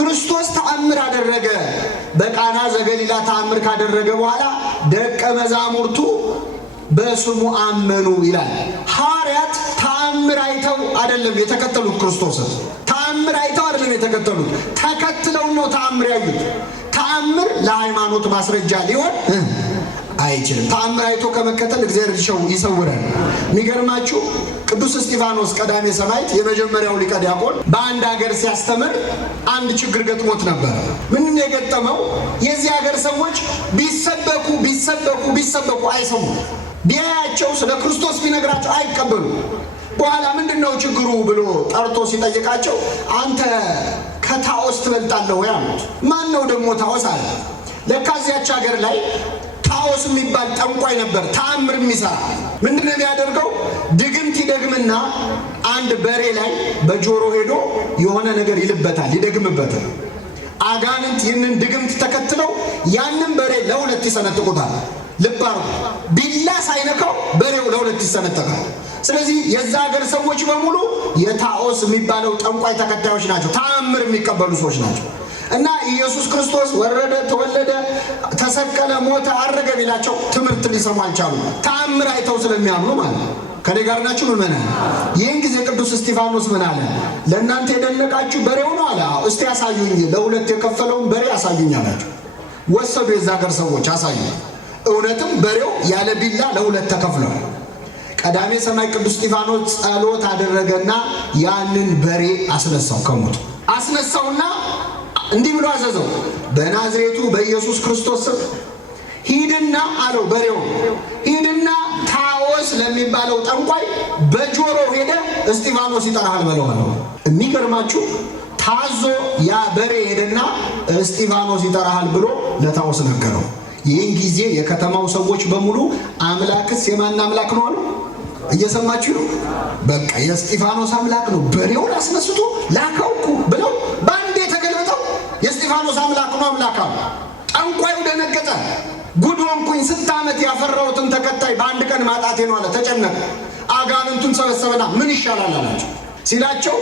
ክርስቶስ ተአምር አደረገ። በቃና ዘገሊላ ተአምር ካደረገ በኋላ ደቀ መዛሙርቱ በስሙ አመኑ ይላል። ሐዋርያት ተአምር አይተው አይደለም የተከተሉት ክርስቶስን። ተአምር አይተው አይደለም የተከተሉት፣ ተከትለው ነው ተአምር ያዩት። ተአምር ለሃይማኖት ማስረጃ ሊሆን አይችልም። ተአምር አይቶ ከመከተል እግዚአብሔር ይሰውራል። የሚገርማችሁ ቅዱስ እስጢፋኖስ ቀዳሜ ሰማዕት የመጀመሪያው ሊቀ ዲያቆን በአንድ ሀገር ሲያስተምር አንድ ችግር ገጥሞት ነበር። ምን የገጠመው? የዚህ ሀገር ሰዎች ቢሰበኩ አይሰሙም። ቢያያቸው ስለ ክርስቶስ ቢነግራቸው አይቀበሉ። በኋላ ምንድነው ችግሩ ብሎ ጠርቶ ሲጠይቃቸው አንተ ከታኦስ ትበልጣለህ ወይ አሉት። ማን ነው ደግሞ ታኦስ አለ። ለካ እዚያች ሀገር ላይ ታኦስ የሚባል ጠንቋይ ነበር፣ ተአምር የሚሰራ። ምንድነው የሚያደርገው? ድግምት ይደግምና አንድ በሬ ላይ በጆሮ ሄዶ የሆነ ነገር ይልበታል፣ ይደግምበታል። አጋንንት ይህንን ድግምት ተከትለው ያንን በሬ ለሁለት ይሰነጥቁታል። ልብ አድርጉ፣ ቢላ ሳይነካው በሬው ለሁለት ይሰነጠቃል። ስለዚህ የዛ ሀገር ሰዎች በሙሉ የታኦስ የሚባለው ጠንቋይ ተከታዮች ናቸው፣ ተአምር የሚቀበሉ ሰዎች ናቸው። እና ኢየሱስ ክርስቶስ ወረደ፣ ተወለደ፣ ተሰቀለ፣ ሞተ፣ አረገ ቢላቸው ትምህርት ሊሰሙ አልቻሉ። ተአምር አይተው ስለሚያምኑ ማለት ነው። ከኔ ጋር ናችሁ ምእመናን? ይህን ጊዜ ቅዱስ እስጢፋኖስ ምን አለ? ለእናንተ የደነቃችሁ በሬው ነው አለ። እስቲ ያሳዩኝ፣ ለሁለት የከፈለውን በሬ ያሳዩኝ አላቸው። ወሰዱ የዛ ሀገር ሰዎች አሳዩ። እውነትም በሬው ያለ ቢላ ለሁለት ተከፍሏል። ቀዳሜ ሰማዕት ቅዱስ እስጢፋኖስ ጸሎት አደረገና ያንን በሬ አስነሳው፣ ከሞቱ አስነሳውና እንዲህ ብሎ አዘዘው፣ በናዝሬቱ በኢየሱስ ክርስቶስ ስም ሂድና አለው በሬው፣ ሂድና ታኦስ ለሚባለው ጠንቋይ በጆሮ ሄደ እስጢፋኖስ ይጠራሃል በለው አለው። የሚገርማችሁ ታዞ ያ በሬ ሄደና እስጢፋኖስ ይጠራሃል ብሎ ለታኦስ ነገረው። ይህን ጊዜ የከተማው ሰዎች በሙሉ አምላክስ የማን አምላክ ነው አሉ። እየሰማችሁ ነው? በቃ የእስጢፋኖስ አምላክ ነው፣ በሬውን አስነስቶ ላከው ብለው በአንዴ ተገልብጠው የእስጢፋኖስ አምላክ ነው አምላክ አሉ። ጠንቋዩ ደነገጠ። ጉድ ሆንኩኝ፣ 6 ዓመት ያፈራሁትን ተከታይ በአንድ ቀን ማጣቴ ነው አለ። ተጨነቀ። አጋንንቱን ሰበሰበና ምን ይሻላል አላቸው። ሲላቸው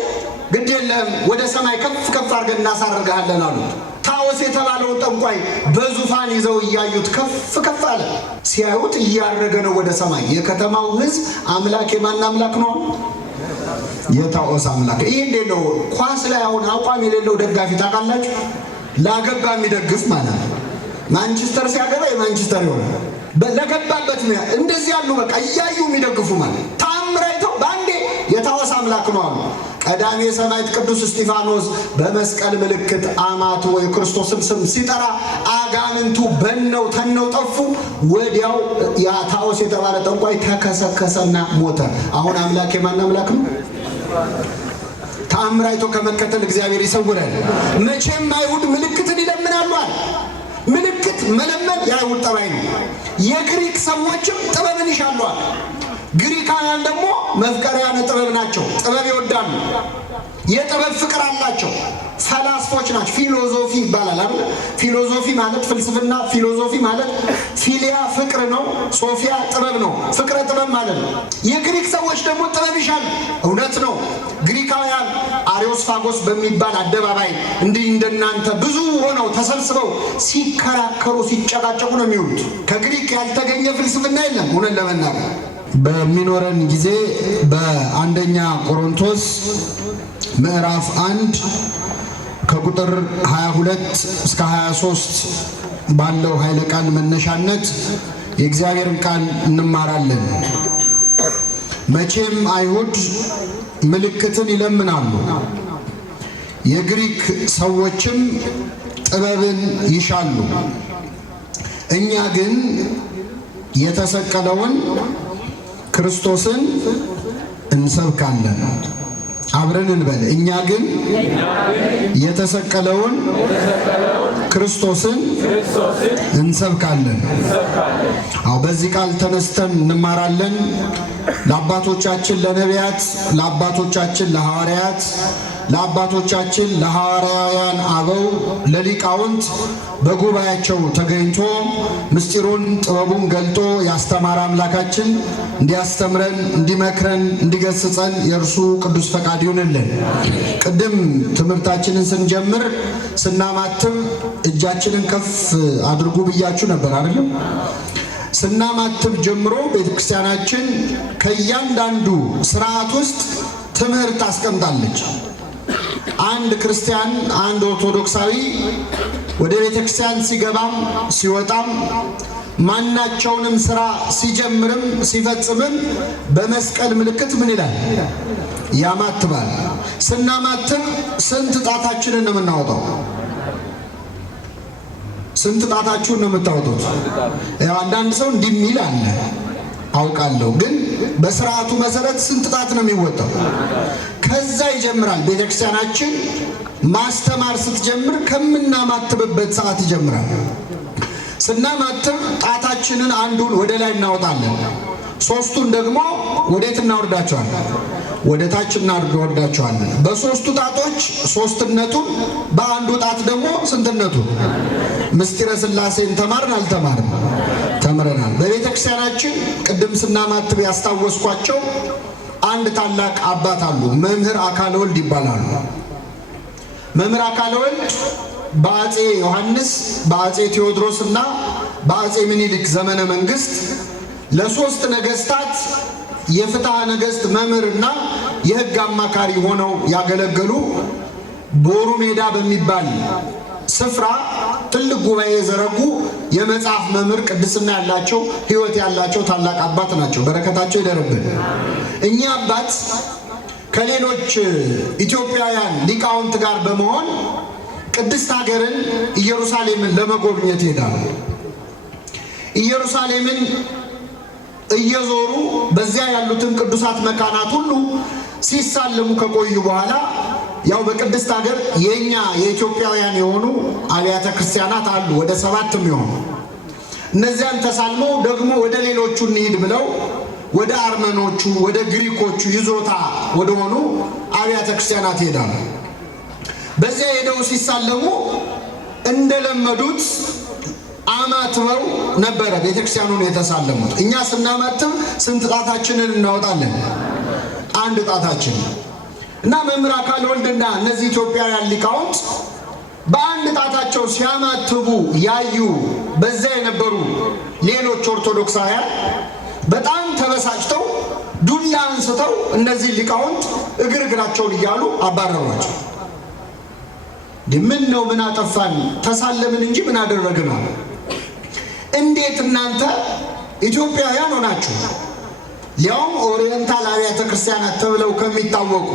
ግድ የለም ወደ ሰማይ ከፍ ከፍ አድርገን እናሳርግሃለን አሉት። ታኦስ የተባለው ጠንቋይ በዙፋን ይዘው እያዩት ከፍ ከፍ አለ። ሲያዩት እያረገ ነው ወደ ሰማይ። የከተማው ሕዝብ አምላክ የማን አምላክ ነው? የታኦስ አምላክ። ይህ እንዴት ነው? ኳስ ላይ አሁን አቋም የሌለው ደጋፊ ታውቃላችሁ? ላገባ የሚደግፍ ማለት ነው። ማንቸስተር ሲያገባ የማንቸስተር ይሆናል። ለገባበት ነው። እንደዚህ ያሉ በቃ እያዩ የሚደግፉ ማለት ተአምር አይተው በአንዴ የታኦስ አምላክ ነው አሉ። ቀዳሜ ሰማዕት ቅዱስ እስጢፋኖስ በመስቀል ምልክት አማትቦ የክርስቶስን ስም ሲጠራ አጋንንቱ በነው ተነው ጠፉ። ወዲያው ያ ታኦስ የተባለ ጠንቋይ ተከሰከሰና ሞተ። አሁን አምላክ የማን አምላክ ነው? ተአምር አይቶ ከመከተል እግዚአብሔር ይሰውራል። መቼም አይሁድ ምልክትን ይለምናሉ አለ። ምልክት መለመን የአይሁድ ጠባይ ነው። የግሪክ ሰዎችም ጥበብን ይሻሉ አለ። ግሪካውያን ደግሞ መፍቀሪያነ ጥበብ ናቸው። ጥበብ ይወዳሉ። የጥበብ ፍቅር አላቸው። ፈላስፎች ናቸው። ፊሎዞፊ ይባላል አይደል? ፊሎዞፊ ማለት ፍልስፍና፣ ፊሎዞፊ ማለት ፊሊያ ፍቅር ነው፣ ሶፊያ ጥበብ ነው። ፍቅረ ጥበብ ማለት ነው። የግሪክ ሰዎች ደግሞ ጥበብ ይሻሉ። እውነት ነው። ግሪካውያን አሪዮስፋጎስ በሚባል አደባባይ እንዲህ እንደናንተ ብዙ ሆነው ተሰብስበው ሲከራከሩ ሲጨቃጨቁ ነው የሚውሉት። ከግሪክ ያልተገኘ ፍልስፍና የለም። እውነት ለመናገር በሚኖረን ጊዜ በአንደኛ ቆሮንቶስ ምዕራፍ 1 ከቁጥር 22 እስከ 23 ባለው ኃይለ ቃል መነሻነት የእግዚአብሔርን ቃል እንማራለን። መቼም አይሁድ ምልክትን ይለምናሉ፣ የግሪክ ሰዎችም ጥበብን ይሻሉ። እኛ ግን የተሰቀለውን ክርስቶስን እንሰብካለን። አብረን እንበል። እኛ ግን የተሰቀለውን ክርስቶስን እንሰብካለን። አዎ፣ በዚህ ቃል ተነስተን እንማራለን። ለአባቶቻችን ለነቢያት፣ ለአባቶቻችን ለሐዋርያት፣ ለአባቶቻችን ለሐዋርያውያን አበው፣ ለሊቃውንት በጉባኤያቸው ተገኝቶ ምስጢሩን ጥበቡን ገልጦ ያስተማረ አምላካችን እንዲያስተምረን እንዲመክረን እንዲገስጸን የእርሱ ቅዱስ ፈቃድ ይሁንልን። ቅድም ትምህርታችንን ስንጀምር ስናማትብ እጃችንን ከፍ አድርጉ ብያችሁ ነበር አይደል? ስናማትብ ጀምሮ ቤተክርስቲያናችን ከእያንዳንዱ ስርዓት ውስጥ ትምህርት አስቀምጣለች። አንድ ክርስቲያን አንድ ኦርቶዶክሳዊ ወደ ቤተክርስቲያን ሲገባም ሲወጣም ማናቸውንም ስራ ሲጀምርም ሲፈጽምም በመስቀል ምልክት ምን ይላል? ያማትባል። ስናማትብ ስንት ጣታችንን ነው የምናወጣው? ስንት ጣታችሁን ነው የምታወጡት? አንዳንድ ሰው እንዲህ የሚል አለ አውቃለሁ፣ ግን በስርዓቱ መሰረት ስንት ጣት ነው የሚወጣው? ከዛ ይጀምራል። ቤተክርስቲያናችን ማስተማር ስትጀምር ከምናማትብበት ሰዓት ይጀምራል። ስናማትብ ጣታችንን አንዱን ወደ ላይ እናወጣለን፣ ሶስቱን ደግሞ ወዴት እናወርዳቸዋለን? ወደ ታች እናወርዳቸዋለን። በሶስቱ ጣቶች ሶስትነቱን፣ በአንዱ ጣት ደግሞ ስንትነቱን። ምስጢረ ሥላሴን ተማርን አልተማርን? ተምረናል። በቤተ ክርስቲያናችን ቅድም ስናማትብ ያስታወስኳቸው አንድ ታላቅ አባት አሉ። መምህር አካለ ወልድ ይባላሉ። መምህር አካለ ወልድ በአፄ ዮሐንስ በአፄ ቴዎድሮስ እና በአፄ ምኒልክ ዘመነ መንግስት ለሶስት ነገስታት የፍትሐ ነገስት መምህርና የህግ አማካሪ ሆነው ያገለገሉ ቦሩ ሜዳ በሚባል ስፍራ ትልቅ ጉባኤ የዘረጉ የመጽሐፍ መምህር ቅድስና ያላቸው ሕይወት ያላቸው ታላቅ አባት ናቸው። በረከታቸው ይደርብን። እኚህ አባት ከሌሎች ኢትዮጵያውያን ሊቃውንት ጋር በመሆን ቅድስት ሀገርን ኢየሩሳሌምን ለመጎብኘት ይሄዳሉ። ኢየሩሳሌምን እየዞሩ በዚያ ያሉትን ቅዱሳት መካናት ሁሉ ሲሳለሙ ከቆዩ በኋላ ያው በቅድስት ሀገር የኛ የኢትዮጵያውያን የሆኑ አብያተ ክርስቲያናት አሉ፣ ወደ 7 የሚሆኑ። እነዚያን ተሳልመው ደግሞ ወደ ሌሎቹ እንሂድ ብለው ወደ አርመኖቹ ወደ ግሪኮቹ ይዞታ ወደ ሆኑ አብያተ ክርስቲያናት ይሄዳሉ። በዚያ ሄደው ሲሳለሙ እንደለመዱት አማትበው ነበረ ቤተክርስቲያኑን የተሳለሙት። እኛ ስናማትብ ስንት ጣታችንን እናወጣለን? አንድ ጣታችን። እና መምህር አካለ ወልድና እነዚህ ኢትዮጵያውያን ሊቃውንት በአንድ ጣታቸው ሲያማትቡ ያዩ በዚያ የነበሩ ሌሎች ኦርቶዶክሳውያን በጣም ተበሳጭተው ዱላ አንስተው እነዚህ ሊቃውንት እግራቸውን እያሉ አባረሯቸው። ምን ነው? ምን አጠፋን? ተሳለምን እንጂ ምን አደረግን? እንዴት እናንተ ኢትዮጵያውያን ሆናችሁ ሊያውም ኦሪየንታል አብያተ ክርስቲያናት ተብለው ከሚታወቁ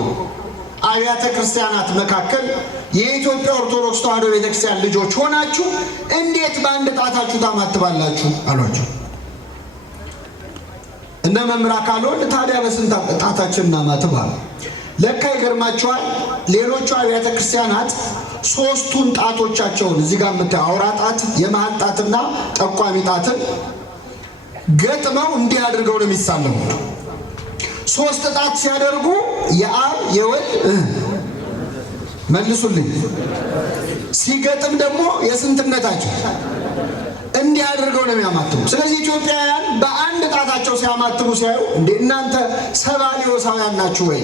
አብያተ ክርስቲያናት መካከል የኢትዮጵያ ኦርቶዶክስ ተዋሕዶ ቤተክርስቲያን ልጆች ሆናችሁ እንዴት በአንድ ጣታችሁ ታማትባላችሁ አሏቸው። እነ መምህር አካለ ወልድ ታዲያ በስንት ጣታችን እናማትብ አሉ። ለካ ይገርማቸዋል። ሌሎቹ አብያተ ክርስቲያናት ሶስቱን ጣቶቻቸውን እዚህ ጋር የምታየው አውራ ጣት፣ የመሃል ጣትና ጠቋሚ ጣትን ገጥመው እንዲህ አድርገው ነው የሚሳለሙት። 3 ጣት ሲያደርጉ የአብ የወልድ መልሱልኝ፣ ሲገጥም ደግሞ የስንትነታቸው እንዲህ አድርገው ነው የሚያማትቡ። ስለዚህ ኢትዮጵያውያን በአንድ ጣታቸው ሲያማትቡ ሲያዩ እንዴ እናንተ ሰባሊዮሳውያን ናችሁ ወይ?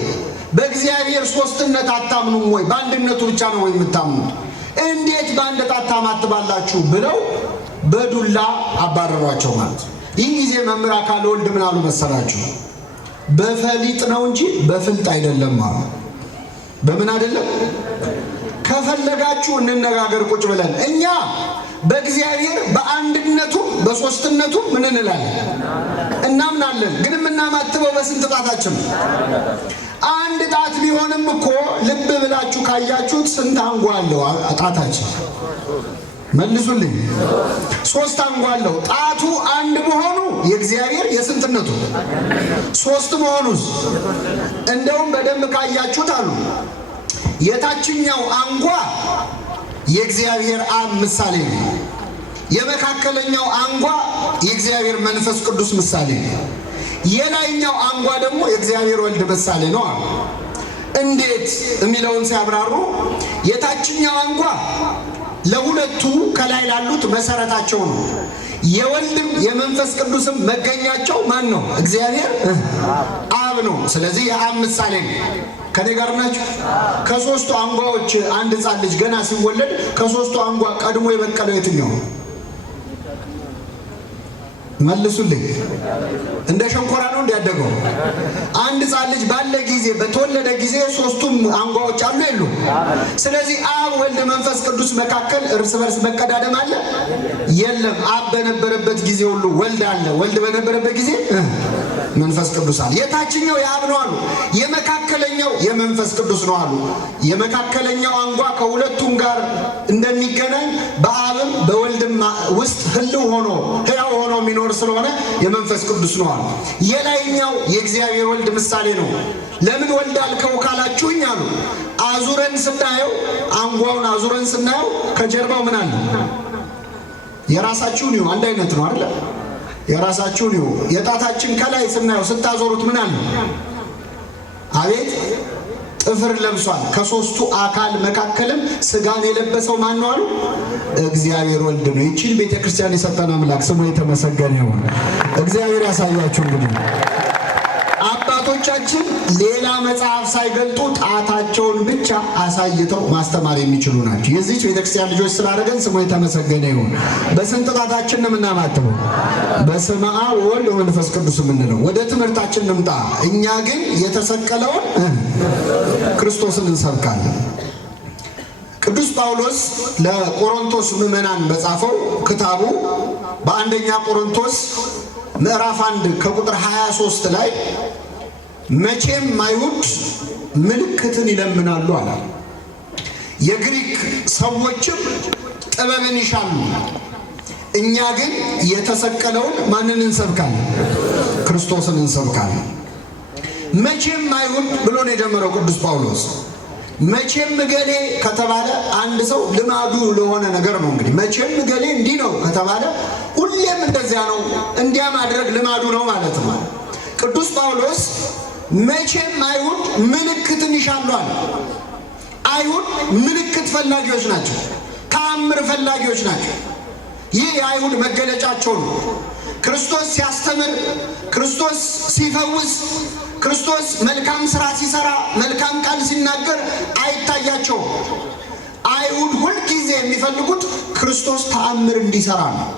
በእግዚአብሔር ሶስትነት አታምኑም ወይ? በአንድነቱ ብቻ ነው ወይ የምታምኑት? እንዴት በአንድ ጣት ታማትባላችሁ? ብለው በዱላ አባረሯቸው ማለት ነው። ይህ ጊዜ መምህር አካለ ወልድ ምን አሉ መሰላችሁ? በፈሊጥ ነው እንጂ በፍልጥ አይደለም አሉ። በምን አይደለም? ከፈለጋችሁ እንነጋገር ቁጭ ብለን። እኛ በእግዚአብሔር በአንድነቱ በሶስትነቱ ምን እንላለን? እናምናለን። ግን የምናማትበው በስንት ጣታችን? አንድ ጣት ቢሆንም እኮ ልብ ብላችሁ ካያችሁት ስንት አንጓ አለው ጣታችን? መልሱልኝ። 3 አንጓ አለው። ጣቱ አንድ መሆኑ የእግዚአብሔር የስንትነቱ? 3 መሆኑስ? እንደውም በደንብ ካያችሁት አሉ የታችኛው አንጓ የእግዚአብሔር አብ ምሳሌ ነው። የመካከለኛው አንጓ የእግዚአብሔር መንፈስ ቅዱስ ምሳሌ ነው። የላይኛው አንጓ ደግሞ የእግዚአብሔር ወልድ ምሳሌ ነው አሉ። እንዴት የሚለውን ሲያብራሩ የታችኛው አንጓ ለሁለቱ ከላይ ላሉት መሰረታቸው ነው። የወልድም የመንፈስ ቅዱስም መገኛቸው ማን ነው? እግዚአብሔር አብ ነው። ስለዚህ የአብ ምሳሌ ነው። ከኔ ጋር ናችሁ? ከሶስቱ አንጓዎች አንድ ሕፃን ልጅ ገና ሲወለድ ከሶስቱ አንጓ ቀድሞ የበቀለው የትኛው? መልሱልኝ። እንደ ሸንኮራ ነው እንዲያደገው? አንድ ሕፃን ልጅ ባለ ጊዜ በተወለደ ጊዜ ሶስቱም አንጓዎች አሉ የሉ? ስለዚህ አብ ወልድ መንፈስ ቅዱስ መካከል እርስ በርስ መቀዳደም አለ የለም? አብ በነበረበት ጊዜ ሁሉ ወልድ አለ፣ ወልድ በነበረበት ጊዜ መንፈስ ቅዱስ አለ። የታችኛው የአብ ነው አሉ፣ የመካከለኛው የመንፈስ ቅዱስ ነው አሉ። የመካከለኛው አንጓ ከሁለቱም ጋር እንደሚገናኝ በአብም በወልድም ውስጥ ህልው ሆኖ ሕያው ሆኖ የሚኖር ስለሆነ የመንፈስ ቅዱስ ነው አሉ። የላይኛው የእግዚአብሔር ወልድ ምሳሌ ነው። ለምን ወልድ አልከው ካላችሁኝ አሉ፣ አዙረን ስናየው አንጓውን አዙረን ስናየው ከጀርባው ምን አለ? የራሳችሁን ይሁን አንድ አይነት ነው አይደል? የራሳችሁን ይሁን የጣታችን ከላይ ስናየው ስታዞሩት ምን አለ? አቤት ጥፍር ለብሷል። ከሶስቱ አካል መካከልም ስጋን የለበሰው ማን ነው አሉ? እግዚአብሔር ወልድ ነው። ይህችን ቤተክርስቲያን የሰጠን አምላክ ስሙ የተመሰገነ ይሁን። እግዚአብሔር ያሳያችሁ። እንግዲህ አባቶቻችን ሌላ መጽሐፍ ሳይገልጡ ጣታቸውን ብቻ አሳይተው ማስተማር የሚችሉ ናቸው። የዚህች ቤተክርስቲያን ልጆች ስላደረገን ስሙ የተመሰገነ ይሁን። በስንት ጣታችን ነው የምናማትበው? በስመ አብ ወወልድ ወመንፈስ ቅዱስ የምንለው። ወደ ትምህርታችን እንምጣ። እኛ ግን የተሰቀለውን ክርስቶስን እንሰብካለን። ቅዱስ ጳውሎስ ለቆሮንቶስ ምዕመናን በጻፈው ክታቡ በአንደኛ ቆሮንቶስ ምዕራፍ 1 ከቁጥር 23 ላይ መቼም አይሁድ ምልክትን ይለምናሉ አለ። የግሪክ ሰዎችም ጥበብን ይሻሉ፣ እኛ ግን የተሰቀለውን ማንን እንሰብካለን? ክርስቶስን እንሰብካለን። መቼም አይሁድ ብሎ ነው የጀመረው ቅዱስ ጳውሎስ። መቼም ገሌ ከተባለ አንድ ሰው ልማዱ ለሆነ ነገር ነው። እንግዲህ መቼም ገሌ እንዲህ ነው ከተባለ ሁሌም እንደዚያ ነው፣ እንዲያ ማድረግ ልማዱ ነው ማለት ነው። ቅዱስ ጳውሎስ መቼም አይሁድ ምልክትን ይሻሏል። አይሁድ ምልክት ፈላጊዎች ናቸው፣ ተአምር ፈላጊዎች ናቸው። ይህ የአይሁድ መገለጫቸው ነው። ክርስቶስ ሲያስተምር፣ ክርስቶስ ሲፈውስ፣ ክርስቶስ መልካም ስራ ሲሰራ፣ መልካም ቃል ሲናገር አይታያቸውም። አይሁድ ሁልጊዜ የሚፈልጉት ክርስቶስ ተአምር እንዲሰራ ነው፣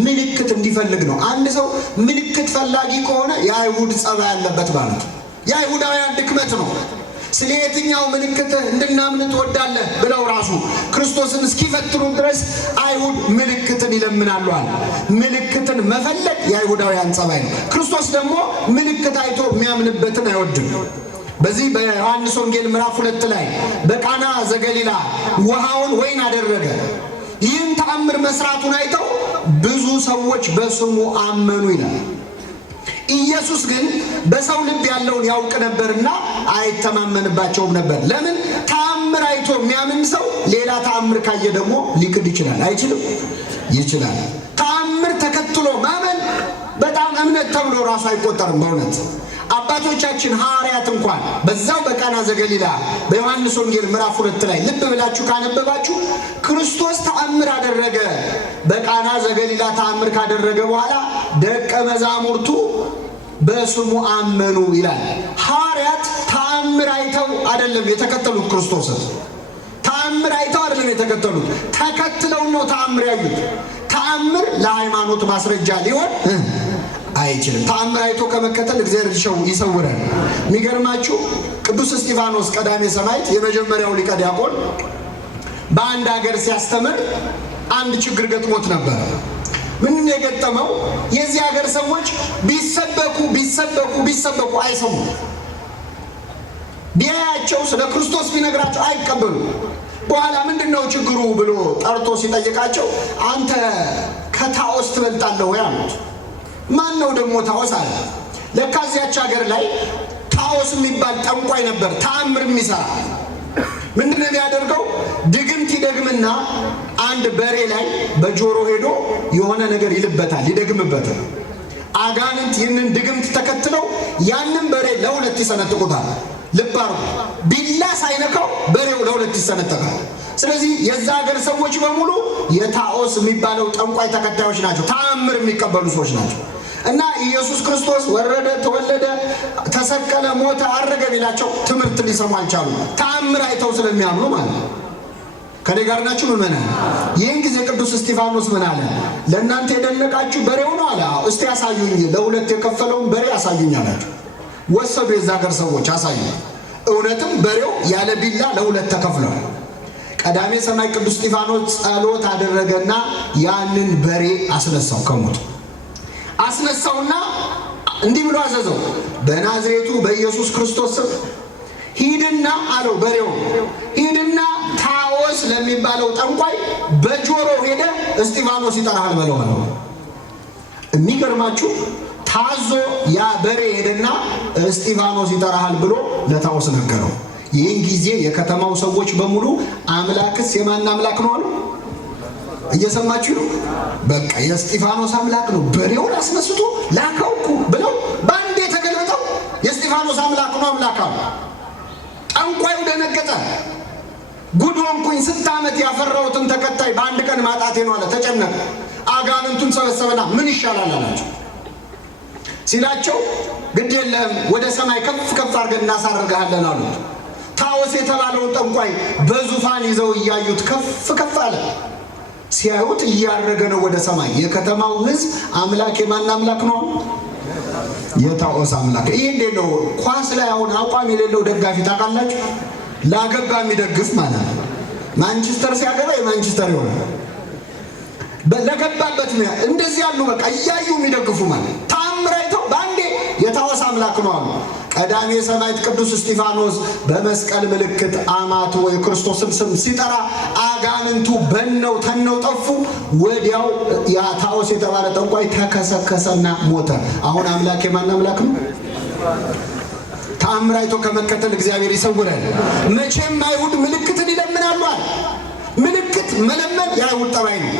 ምልክት እንዲፈልግ ነው። አንድ ሰው ምልክት ፈላጊ ከሆነ የአይሁድ ጸባይ ያለበት ማለት ነው። የአይሁዳውያን ድክመት ነው። ስለ የትኛው ምልክት እንድናምን ትወዳለህ ብለው ራሱ ክርስቶስን እስኪፈትኑ ድረስ አይሁድ ምልክትን ይለምናሉ አለ። ምልክትን መፈለግ የአይሁዳውያን ጸባይ ነው። ክርስቶስ ደግሞ ምልክት አይቶ የሚያምንበትን አይወድም። በዚህ በዮሐንስ ወንጌል ምዕራፍ 2 ላይ በቃና ዘገሊላ ውሃውን ወይን አደረገ። ይህን ተአምር መስራቱን አይተው ብዙ ሰዎች በስሙ አመኑ ይላል። ኢየሱስ ግን በሰው ልብ ያለውን ያውቅ ነበርና አይተማመንባቸውም ነበር። ለምን? ተአምር አይቶ የሚያምን ሰው ሌላ ተአምር ካየ ደግሞ ሊክድ ይችላል። አይችልም? ይችላል። ተአምር ተከትሎ ማመን በጣም እምነት ተብሎ ራሱ አይቆጠርም። በእውነት አባቶቻችን ሐዋርያት እንኳን በዛው በቃና ዘገሊላ በዮሐንስ ወንጌል ምዕራፍ 2 ላይ ልብ ብላችሁ ካነበባችሁ ክርስቶስ ተአምር አደረገ። በቃና ዘገሊላ ተአምር ካደረገ በኋላ ደቀ መዛሙርቱ በስሙ አመኑ ይላል። ሐዋርያት ተአምር አይተው አይደለም የተከተሉት ክርስቶስን። ተአምር አይተው አይደለም የተከተሉት፣ ተከትለው ነው ተአምር ያዩት። ተአምር ለሃይማኖት ማስረጃ ሊሆን አይችልም። ተአምር አይቶ ከመከተል እግዚአብሔር ይሰውራል። የሚገርማችሁ ቅዱስ እስጢፋኖስ ቀዳሜ ሰማዕት የመጀመሪያው ሊቀ ዲያቆን በአንድ ሀገር ሲያስተምር አንድ ችግር ገጥሞት ነበር። ምን የገጠመው? የዚህ ሀገር ሰዎች ቢሰበኩ አይሰሙም። ቢያያቸው ስለ ክርስቶስ ቢነግራቸው አይቀበሉ። በኋላ ምንድነው ችግሩ ብሎ ጠርቶ ሲጠይቃቸው አንተ ከታኦስ ትበልጣለህ ወይ አሉት። ማን ነው ደግሞ ታኦስ አለ። ለካ እዚያች ሀገር ላይ ታኦስ የሚባል ጠንቋይ ነበር፣ ተአምር የሚሰራ። ምንድነው የሚያደርገው? ድግምት ይደግምና አንድ በሬ ላይ በጆሮ ሄዶ የሆነ ነገር ይልበታል፣ ይደግምበታል። አጋንንት ይህንን ድግምት ተከትለው ያንን በሬ ለሁለት ይሰነጥቁታል። ልብ አድርጉ። ቢላ ሳይነካው በሬው ለሁለት ይሰነጠቃል። ስለዚህ የዛ ሀገር ሰዎች በሙሉ የታኦስ የሚባለው ጠንቋይ ተከታዮች ናቸው። ተአምር የሚቀበሉ ሰዎች ናቸው። እና ኢየሱስ ክርስቶስ ወረደ፣ ተወለደ፣ ተሰቀለ፣ ሞተ፣ አረገ ቢላቸው ትምህርት ሊሰሙ አልቻሉም። ተአምር አይተው ስለሚያምኑ ማለት ነው። ከኔ ጋር ናችሁ ምእመናን? ይህን ጊዜ ቅዱስ እስጢፋኖስ ምን አለ? ለእናንተ የደነቃችሁ በሬው ነው አለ። እስቲ ያሳዩኝ፣ ለሁለት የከፈለውን በሬ ያሳዩኝ አላቸው። ወሰዱ የዛ ሀገር ሰዎች አሳዩ። እውነትም በሬው ያለ ቢላ ለሁለት ተከፍሏል። ቀዳሜ ሰማይ ቅዱስ እስጢፋኖስ ጸሎት አደረገና ያንን በሬ አስነሳው። ከሞት አስነሳውና እንዲህ ብሎ አዘዘው፣ በናዝሬቱ በኢየሱስ ክርስቶስ ስም ሂድና አለው። በሬው ሂድና ታኦስ ለሚባለው ጠንቋይ በጆሮ ሄደ እስጢፋኖስ ይጠራሃል በለው አለው። የሚገርማችሁ ታዞ ያ በሬ ሄደና እስጢፋኖስ ይጠራሃል ብሎ ለታኦስ ነገረው። ይህን ጊዜ የከተማው ሰዎች በሙሉ አምላክስ የማን አምላክ ነው አሉ። እየሰማችሁ ነው? በቃ የእስጢፋኖስ አምላክ ነው፣ በሬውን አስነስቶ ላከው ብለው በአንዴ ተገልብጠው የእስጢፋኖስ አምላክ ነው አምላክ አሉ። ጠንቋዩ ደነገጠ። ጉድ ሆንኩኝ፣ ስንት ዓመት ያፈራሁትን ተከታይ በአንድ ቀን ማጣቴ ነው አለ። ተጨነቀ። አጋንንቱን ሰበሰበና ምን ይሻላል አላቸው። ሲላቸው ግድ የለም ወደ ሰማይ ከፍ ከፍ አድርገን እናሳርግሃለን አሉት። ታኦስ የተባለውን ጠንቋይ በዙፋን ይዘው እያዩት ከፍ ከፍ አለ። ሲያዩት እያረገ ነው ወደ ሰማይ። የከተማው ሕዝብ አምላክ የማን አምላክ ነው? የታኦስ አምላክ። ይህ እንዴት ነው? ኳስ ላይ አሁን አቋም የሌለው ደጋፊ ታውቃላችሁ? ላገባ የሚደግፍ ማለት ነው። ማንቸስተር ሲያገባ የማንቸስተር ይሆናል። ለገባበት ነው። እንደዚህ ያሉ በቃ እያዩ የሚደግፉ ማለት ተአምር አይተው በአንዴ የታኦስ አምላክ ነው አሉ። ቀዳሜ ሰማዕት ቅዱስ እስጢፋኖስ በመስቀል ምልክት አማቱ የክርስቶስን ስም ሲጠራ አጋንንቱ በነው ተነው ጠፉ። ወዲያው ያ ታኦስ የተባለ ጠንቋይ ተከሰከሰና ሞተ። አሁን አምላክ የማን አምላክ ነው? ተአምር አይቶ ከመከተል እግዚአብሔር ይሰውራል። መቼም አይሁድ ምልክትን ይለምናሉ አለ። ምልክት መለመን የአይሁድ ጠባይ ነው።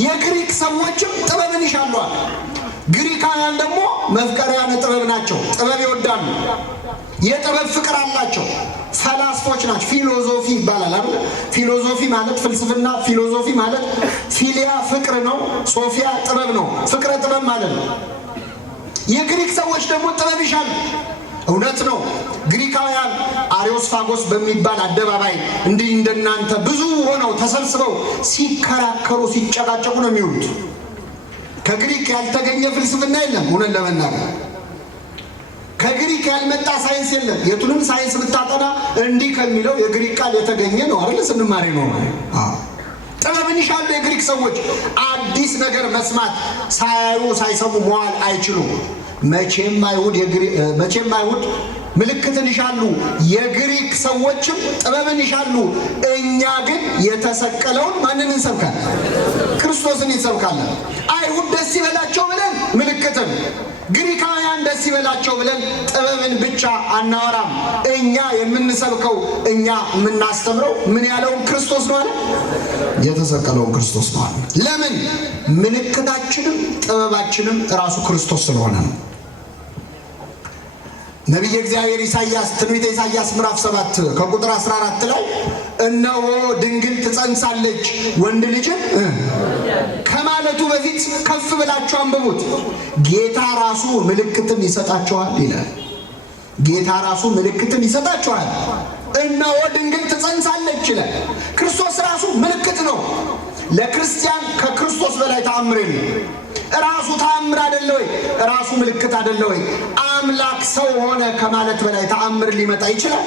የግሪክ ሰዎችም ጥበብን ይሻሉ አለ። ግሪካውያን ደግሞ መፍቀሪያነ ጥበብ ናቸው። ጥበብ ይወዳሉ። የጥበብ ፍቅር አላቸው። ፈላስፎች ናቸው። ፊሎዞፊ ይባላል አይደል? ፊሎዞፊ ማለት ፍልስፍና፣ ፊሎዞፊ ማለት ፊሊያ ፍቅር ነው፣ ሶፊያ ጥበብ ነው። ፍቅረ ጥበብ ማለት ነው። የግሪክ ሰዎች ደግሞ ጥበብ ይሻሉ። እውነት ነው። ግሪካውያን አሪዮስፋጎስ በሚባል አደባባይ እንዲህ እንደናንተ ብዙ ሆነው ተሰብስበው ሲከራከሩ ሲጨቃጨቁ ነው የሚውሉት። ከግሪክ ያልተገኘ ፍልስፍና የለም። እውነት ለመናገር ከግሪክ ያልመጣ ሳይንስ የለም። የቱንም ሳይንስ ብታጠና እንዲህ ከሚለው የግሪክ ቃል የተገኘ ነው አይደል? ስንማሬ ነው። ጥበብን ይሻሉ የግሪክ ሰዎች። አዲስ ነገር መስማት ሳያዩ ሳይሰሙ መዋል አይችሉም። መቼም አይሁድ ምልክትን ይሻሉ፣ የግሪክ ሰዎችም ጥበብን ይሻሉ። እኛ ግን የተሰቀለውን ማንን እንሰብካለን? ክርስቶስን እንሰብካለን። አይሁድ ደስ ይበላቸው ብለን ምልክትን፣ ግሪካውያን ደስ ይበላቸው ብለን ጥበብን ብቻ አናወራም። እኛ የምንሰብከው እኛ የምናስተምረው ምን ያለውን ክርስቶስ ነው አለ፣ የተሰቀለውን ክርስቶስ ነው አለ። ለምን? ምልክታችንም ጥበባችንም ራሱ ክርስቶስ ስለሆነ ነው። ነቢየ እግዚአብሔር ኢሳይያስ ትንቢተ ኢሳይያስ ምዕራፍ 7 ከቁጥር 14 ላይ እነሆ ድንግል ትጸንሳለች ወንድ ልጅን ከማለቱ በፊት ከፍ ብላችሁ አንብቡት። ጌታ ራሱ ምልክትን ይሰጣቸዋል ይላል። ጌታ ራሱ ምልክትን ይሰጣቸዋል። እነሆ ድንግል ትጸንሳለች ይላል። ክርስቶስ ራሱ ምልክት ነው። ለክርስቲያን ከክርስቶስ በላይ ተአምር የለም። ራሱ ተአምር አይደለ ወይ? ራሱ ምልክት አይደለ ወይ? አምላክ ሰው ሆነ ከማለት በላይ ተአምር ሊመጣ ይችላል?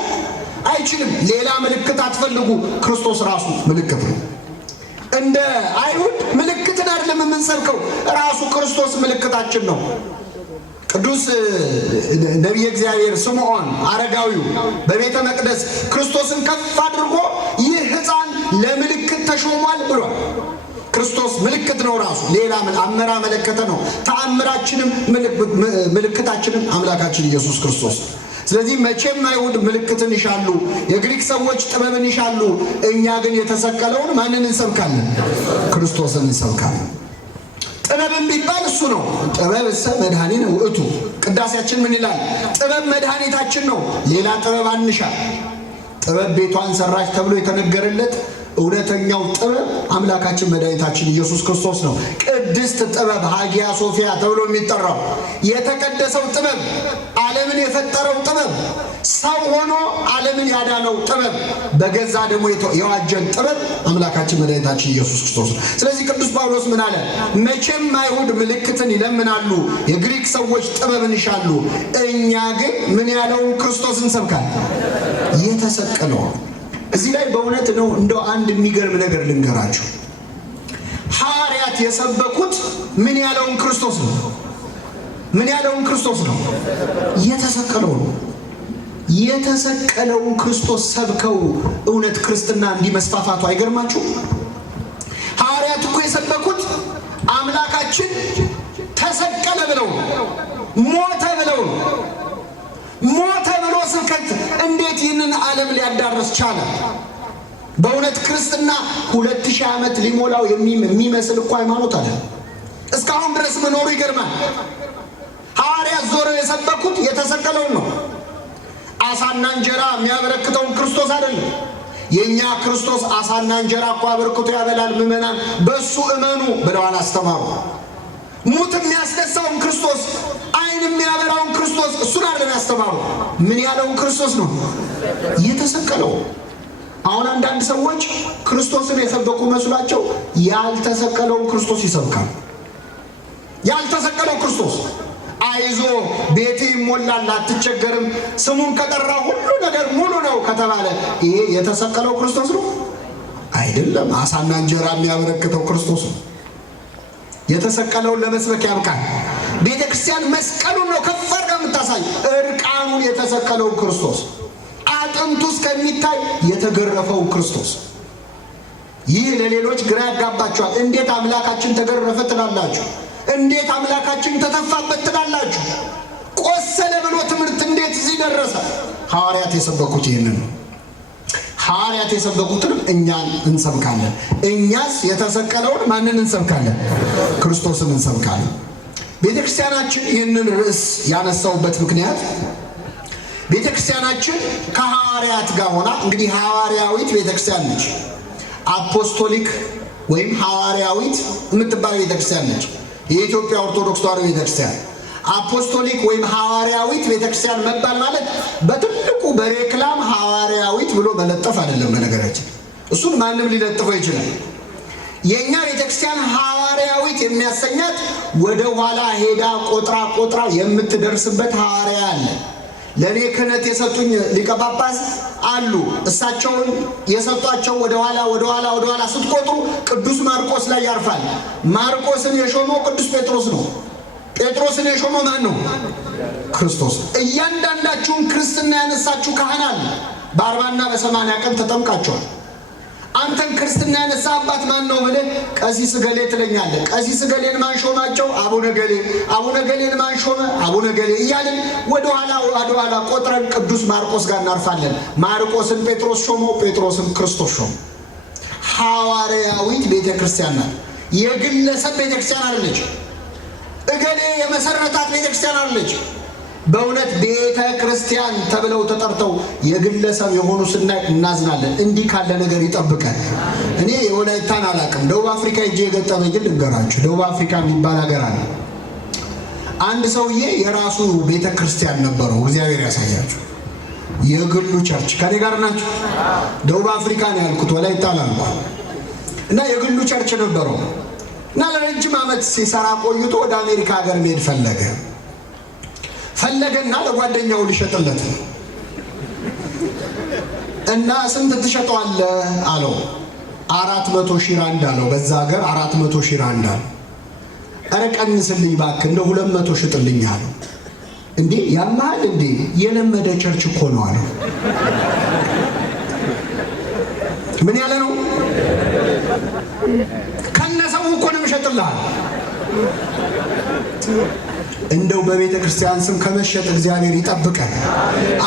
አይችልም። ሌላ ምልክት አትፈልጉ። ክርስቶስ ራሱ ምልክት ነው። እንደ አይሁድ ምልክትን አይደለም የምንሰብከው፣ ራሱ ክርስቶስ ምልክታችን ነው። ቅዱስ ነቢየ እግዚአብሔር ስምዖን አረጋዊው በቤተ መቅደስ ክርስቶስን ከፍ አድርጎ ይህ ሕፃን ለምልክት ተሾሟል ብሏል። ክርስቶስ ምልክት ነው ራሱ። ሌላ ምን አመራ መለከተ ነው። ተአምራችንም ምልክታችንም አምላካችን ኢየሱስ ክርስቶስ። ስለዚህ መቼም አይሁድ ምልክትን ይሻሉ፣ የግሪክ ሰዎች ጥበብን ይሻሉ። እኛ ግን የተሰቀለውን ማንን እንሰብካለን? ክርስቶስን እንሰብካለን። ጥበብን ቢባል እሱ ነው። ጥበብ እሰ መድኃኒነ ውእቱ። ቅዳሴያችን ምን ይላል? ጥበብ መድኃኒታችን ነው። ሌላ ጥበብ አንሻ። ጥበብ ቤቷን ሰራች ተብሎ የተነገረለት እውነተኛው ጥበብ አምላካችን መድኃኒታችን ኢየሱስ ክርስቶስ ነው። ቅድስት ጥበብ ሀጊያ ሶፊያ ተብሎ የሚጠራው የተቀደሰው ጥበብ፣ ዓለምን የፈጠረው ጥበብ፣ ሰው ሆኖ ዓለምን ያዳነው ጥበብ፣ በገዛ ደግሞ የዋጀን ጥበብ አምላካችን መድኃኒታችን ኢየሱስ ክርስቶስ ነው። ስለዚህ ቅዱስ ጳውሎስ ምን አለ? መቼም አይሁድ ምልክትን ይለምናሉ፣ የግሪክ ሰዎች ጥበብን ይሻሉ፣ እኛ ግን ምን ያለውን ክርስቶስን እንሰብካለን፣ የተሰቀለው። እዚህ ላይ በእውነት ነው እንደው አንድ የሚገርም ነገር ልንገራችሁ። ሐዋርያት የሰበኩት ምን ያለውን ክርስቶስ ነው? ምን ያለውን ክርስቶስ ነው? የተሰቀለው ነው። የተሰቀለውን ክርስቶስ ሰብከው እውነት ክርስትና እንዲመስፋፋቱ አይገርማችሁ? ሐዋርያት እኮ የሰበኩት አምላካችን ተሰቀለ ብለው ሞተ ብለው ሞተ ብሎ ስብከት እንዴት ይህንን ዓለም ሊያዳርስ ቻለ? በእውነት ክርስትና 2000 ዓመት ሊሞላው የሚመስል እኮ ሃይማኖት አለ። እስካሁን ድረስ መኖሩ ይገርማል። ሐዋርያት ዞረው የሰበኩት የተሰቀለውን ነው። አሳና እንጀራ የሚያበረክተውን ክርስቶስ አይደለም። የኛ ክርስቶስ አሳና እንጀራ እኮ አበርክቶ ያበላል፣ ምእመናን በሱ እመኑ ብለው አላስተማሩ። ሙት የሚያስነሳውን ክርስቶስ፣ ዓይን የሚያበራውን ክርስቶስ እሱን አይደለም ያስተማሩ። ምን ያለውን ክርስቶስ ነው? የተሰቀለው። አሁን አንዳንድ ሰዎች ክርስቶስን የሰበኩ መስሏቸው ያልተሰቀለውን ክርስቶስ ይሰብካል። ያልተሰቀለው ክርስቶስ አይዞ ቤቴ ይሞላል አትቸገርም፣ ስሙን ከጠራ ሁሉ ነገር ሙሉ ነው ከተባለ ይሄ የተሰቀለው ክርስቶስ ነው? አይደለም። አሳና እንጀራ የሚያበረክተው ክርስቶስ ነው። የተሰቀለውን ለመስበክ ያብቃል። ቤተ ክርስቲያን መስቀሉን ነው ከፍ አድርጋ የምታሳይ፣ እርቃኑን የተሰቀለውን ክርስቶስ፣ አጥንቱ እስከሚታይ የተገረፈውን ክርስቶስ። ይህ ለሌሎች ግራ ያጋባቸዋል። እንዴት አምላካችን ተገረፈ ትላላችሁ? እንዴት አምላካችን ተተፋበት ትላላችሁ? ቆሰለ ብሎ ትምህርት እንዴት እዚህ ደረሰ? ሐዋርያት የሰበኩት ይህንን ነው። ሐዋርያት የሰበኩትንም እኛን እንሰብካለን። እኛስ የተሰቀለውን ማንን እንሰብካለን? ክርስቶስን እንሰብካለን። ቤተ ክርስቲያናችን ይህንን ርዕስ ያነሳውበት ምክንያት ቤተ ክርስቲያናችን ከሐዋርያት ጋር ሆና እንግዲህ ሐዋርያዊት ቤተ ክርስቲያን ነች። አፖስቶሊክ ወይም ሐዋርያዊት የምትባል ቤተ ክርስቲያን ነች የኢትዮጵያ ኦርቶዶክስ ተዋሕዶ ቤተ ክርስቲያን። አፖስቶሊክ ወይም ሐዋርያዊት ቤተክርስቲያን መባል ማለት በትልቁ በሬክላም ሐዋርያዊት ብሎ መለጠፍ አይደለም። በነገራችን እሱን ማንም ሊለጥፈው ይችላል። የኛ ቤተክርስቲያን ሐዋርያዊት የሚያሰኛት ወደ ኋላ ሄዳ ቆጥራ የምትደርስበት ሐዋርያ አለ። ለኔ ክህነት የሰጡኝ ሊቀ ጳጳስ አሉ። እሳቸውን የሰጧቸው ወደ ኋላ ስትቆጥሩ ቅዱስ ማርቆስ ላይ ያርፋል። ማርቆስን የሾመው ቅዱስ ጴጥሮስ ነው። ጴጥሮስን የሾመው ማን ነው? ክርስቶስ። እያንዳንዳችሁን ክርስትና ያነሳችሁ ካህናት በ40 እና በ80 ቀን ተጠምቃችኋል። አንተን ክርስትና ያነሳ አባት ማን ነው ብለህ ቀሲስ ገሌ ትለኛለህ። ቀሲስ ገሌን ማን ሾማቸው? አቡነ ገሌ። አቡነ ገሌን ማን ሾመ? አቡነ ገሌ እያልን ወደ ኋላ ቆጥረን ቅዱስ ማርቆስ ጋር እናርፋለን። ማርቆስን ጴጥሮስ ሾመው፣ ጴጥሮስን ክርስቶስ ሾመው። ሐዋርያዊት ቤተክርስቲያን ናት። የግለሰብ ቤተክርስቲያን አይደለች። እገሌ የመሰረታት ቤተክርስቲያን አለች። በእውነት ቤተ ክርስቲያን ተብለው ተጠርተው የግለሰብ የሆኑ ስናይ እናዝናለን። እንዲህ ካለ ነገር ይጠብቀን። እኔ የወላይታን አላውቅም። ደቡብ አፍሪካ ሄጄ የገጠመኝ ግን ልንገራችሁ። ደቡብ አፍሪካ የሚባል ሀገር አለ። አንድ ሰውዬ የራሱ ቤተ ክርስቲያን ነበረው። እግዚአብሔር ያሳያችሁ። የግሉ ቸርች ከኔ ጋር ናችሁ? ደቡብ አፍሪካ ነው ያልኩት፣ ወላይታ አላልኩም። እና የግሉ ቸርች ነበረው እና ለረጅም ዓመት ሲሰራ ቆይቶ ወደ አሜሪካ ሀገር መሄድ ፈለገና ለጓደኛው ሊሸጥለት እና ስንት ትሸጠዋለህ አለው። 400,000 ራንድ አለው። በዛ ሀገር 400,000 ራንድ አለው። ኧረ ቀንስልኝ እባክህ እንደ 200 ሽጥልኝ አለው። እንዴ ያማል እንዴ? የለመደ ቸርች እኮ ነው አለው። ምን ያለ ነው? ከነሰው እኮ ነው የምሸጥልሃል። እንደው በቤተ ክርስቲያን ስም ከመሸጥ እግዚአብሔር ይጠብቀን።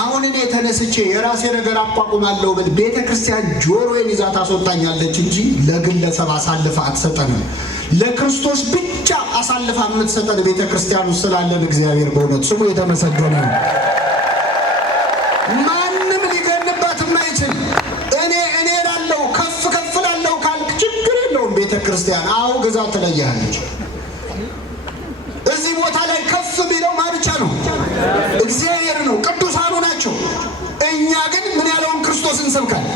አሁን እኔ ተነስቼ የራሴ ነገር አቋቁማለሁ ብል ቤተ ክርስቲያን ጆሮዬን ይዛ ታስወጣኛለች እንጂ ለግለሰብ አሳልፋ አትሰጠንም። ለክርስቶስ ብቻ አሳልፋ የምትሰጠን ቤተ ክርስቲያን ውስጥ ስላለን እግዚአብሔር በእውነት ስሙ የተመሰገነ ነው። ማንም ሊገንባት የማይችል እኔ ላለው ከፍ ቤተ ክርስቲያን አውግዛ ትለያለች። እዚህ ቦታ ላይ ከፍ ቢለው ማን ብቻ ነው? እግዚአብሔር ነው፣ ቅዱሳኑ ናቸው። እኛ ግን ምን ያለውን ክርስቶስ እንሰብካለን?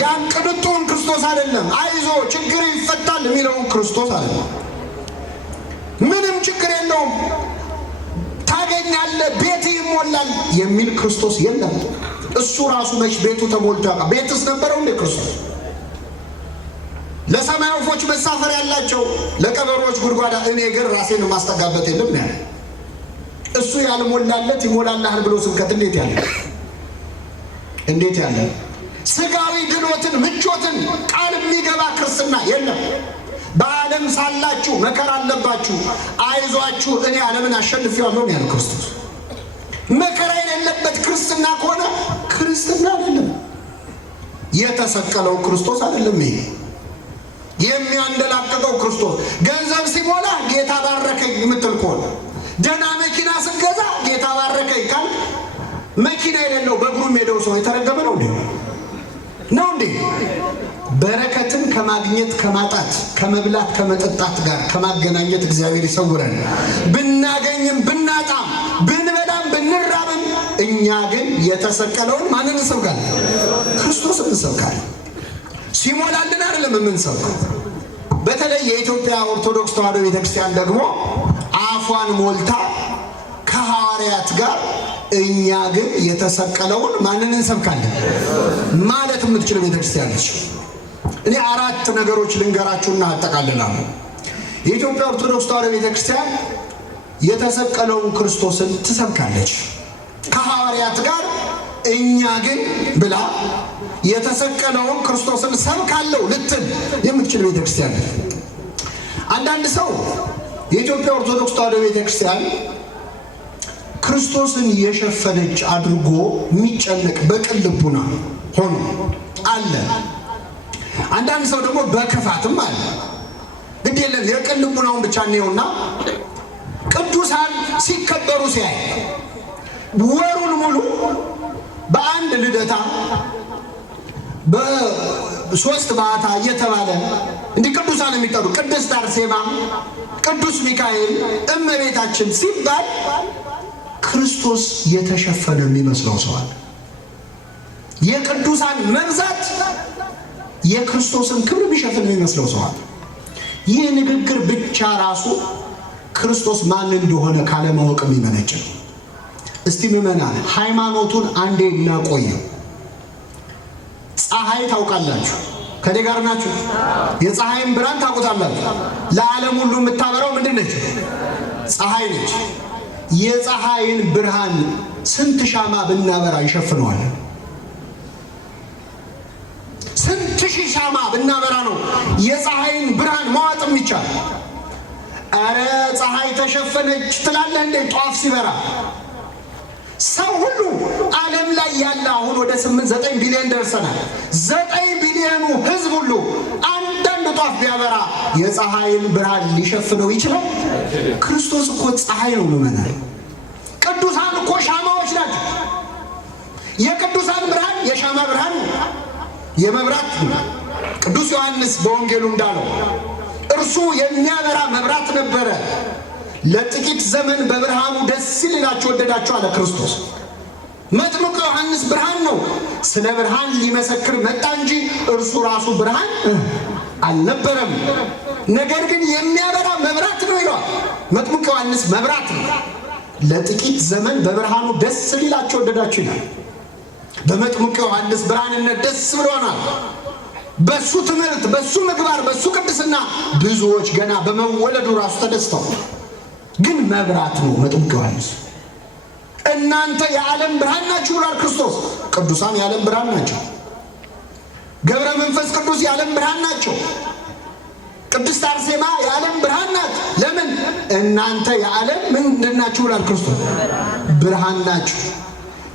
ያን ቅንጡን ክርስቶስ አይደለም። አይዞ ችግር ይፈታል የሚለውን ክርስቶስ አይደለም። ምንም ችግር የለውም ታገኛለህ፣ ቤት ይሞላል የሚል ክርስቶስ የለም። እሱ ራሱ መች ቤቱ ተሞልቶ ያውቃል? ቤትስ ነበረው እንደ ክርስቶስ? ለሰማይ ወፎች መሳፈር ያላቸው ለቀበሮች ጉድጓዳ፣ እኔ ግን ራሴን ማስጠጋበት የለም ያለ እሱ ያልሞላለት ይሞላልሃል ብሎ ስብከት እንዴት ያለ ስጋዊ ድሎትን ምቾትን ቃል የሚገባ ክርስትና የለም። በዓለም ሳላችሁ መከራ አለባችሁ፣ አይዟችሁ እኔ ዓለምን አሸንፌዋለሁ ያለ ክርስቶስ። መከራ የሌለበት ክርስትና ከሆነ ክርስትና አይደለም። የተሰቀለው ክርስቶስ አይደለም። ይሄ የሚያንደላቀቀው ክርስቶስ ገንዘብ ሲሞላ ጌታ ባረከኝ የምትል ከሆነ ደህና መኪና ስገዛ ጌታ ባረከኝ ካልክ መኪና የሌለው በእግሩ ሄደው ሰው የተረገመ ነው እንዴ? በረከትን ከማግኘት ከማጣት ከመብላት ከመጠጣት ጋር ከማገናኘት እግዚአብሔር ይሰውረን። ብናገኝም ብናጣም ብንበላም ብንራብም እኛ ግን የተሰቀለውን ማንን እንሰብካለን? ክርስቶስ እንሰብካለን። ሲሞላልን አይደለም የምንሰብከው። በተለይ የኢትዮጵያ ኦርቶዶክስ ተዋሕዶ ቤተክርስቲያን ደግሞ አፏን ሞልታ ከሐዋርያት ጋር እኛ ግን የተሰቀለውን ማንን እንሰብካለን ማለት የምትችል ቤተክርስቲያን ነች። እኔ 4 ነገሮች ልንገራችሁና አጠቃልላለሁ። የኢትዮጵያ ኦርቶዶክስ ተዋሕዶ ቤተክርስቲያን የተሰቀለውን ክርስቶስን ትሰብካለች። ከሐዋርያት ጋር እኛ ግን ብላ የተሰቀለውን ክርስቶስን ሰብካለሁ ልትል የምትችል ቤተክርስቲያን ነች። አንዳንድ ሰው የኢትዮጵያ ኦርቶዶክስ ተዋሕዶ ቤተክርስቲያን ክርስቶስን የሸፈነች አድርጎ የሚጨነቅ በቅን ልቡና ሆኖ አለ። አንዳንድ ሰው ደግሞ በክፋትም አለ። ግድ የለም የቅን ልቡናውን ብቻ እንየውና ቅዱሳን ሲከበሩ ሲያይ ወሩን ሙሉ በአንድ ልደታ በ3 ባታ እየተባለ እንዲህ ቅዱሳን የሚጠሩ ቅድስት አርሴማ፣ ቅዱስ ሚካኤል፣ እመቤታችን ሲባል ክርስቶስ የተሸፈነ የሚመስለው ሰው አለ። የቅዱሳን መብዛት የክርስቶስን ክብር ቢሸፍን የሚመስለው ሰው አለ። ይህ ንግግር ብቻ ራሱ ክርስቶስ ማን እንደሆነ ካለማወቅ የሚመነጭ ነው። እስቲ ምዕመናን ሃይማኖቱን አንዴ እናቆየው። ፀሐይ ታውቃላችሁ፣ ከኔ ጋር ናችሁ? የፀሐይን ብርሃን ታውቁታላችሁ። ለዓለም ሁሉ የምታበራው ምንድን ነች? ፀሐይ ነች። የፀሐይን ብርሃን ስንት ሻማ ብናበራ ይሸፍነዋል? ስንት ሺህ ሻማ ብናበራ ነው የፀሐይን ብርሃን ማዋጥም ይቻላል? አረ ፀሐይ ተሸፈነች ትላለህ እንዴ? ጧፍ ሲበራ ሰው ሁሉ ዓለም ላይ ያለ አሁን ወደ 8-9 ቢሊዮን ደርሰናል። 9 ቢሊዮኑ ህዝብ ሁሉ አንዳንድ ጧፍ ቢያበራ የፀሐይን ብርሃን ሊሸፍነው ይችላል? ክርስቶስ እኮ ፀሐይ ነው ምዕመናን። ቅዱሳን እኮ ሻማዎች ናቸው። የቅዱሳን ብርሃን የሻማ ብርሃን የመብራት ቅዱስ ዮሐንስ በወንጌሉ እንዳለው እርሱ የሚያበራ መብራት ነበረ። ለጥቂት ዘመን በብርሃኑ ደስ ይላችሁ ወደዳችሁ አለ ክርስቶስ። መጥምቁ ዮሐንስ ብርሃን ነው። ስለ ብርሃን ሊመሰክር መጣ እንጂ እርሱ ራሱ ብርሃን አልነበረም። ነገር ግን የሚያበራ መብራት ነው ይላል። መጥምቁ ዮሐንስ መብራት ነው። ለጥቂት ዘመን በብርሃኑ ደስ ይላችሁ ወደዳችሁ ይላል። በመጥምቁ ዮሐንስ ብርሃንነት ደስ ብሎናል። በሱ ትምህርት፣ በሱ ምግባር፣ በሱ ቅድስና ብዙዎች ገና በመወለዱ ራሱ ተደስተው ግን መብራት ነው መጥምቁ ዮሐንስ። እናንተ የዓለም ብርሃን ናችሁ ብሏል ክርስቶስ። ቅዱሳን የዓለም ብርሃን ናቸው። ገብረ መንፈስ ቅዱስ የዓለም ብርሃን ናቸው። ቅድስት አርሴማ የዓለም ብርሃን ናት። ለምን? እናንተ የዓለም ምንድን ናችሁ ብሏል ክርስቶስ። ብርሃን ናችሁ።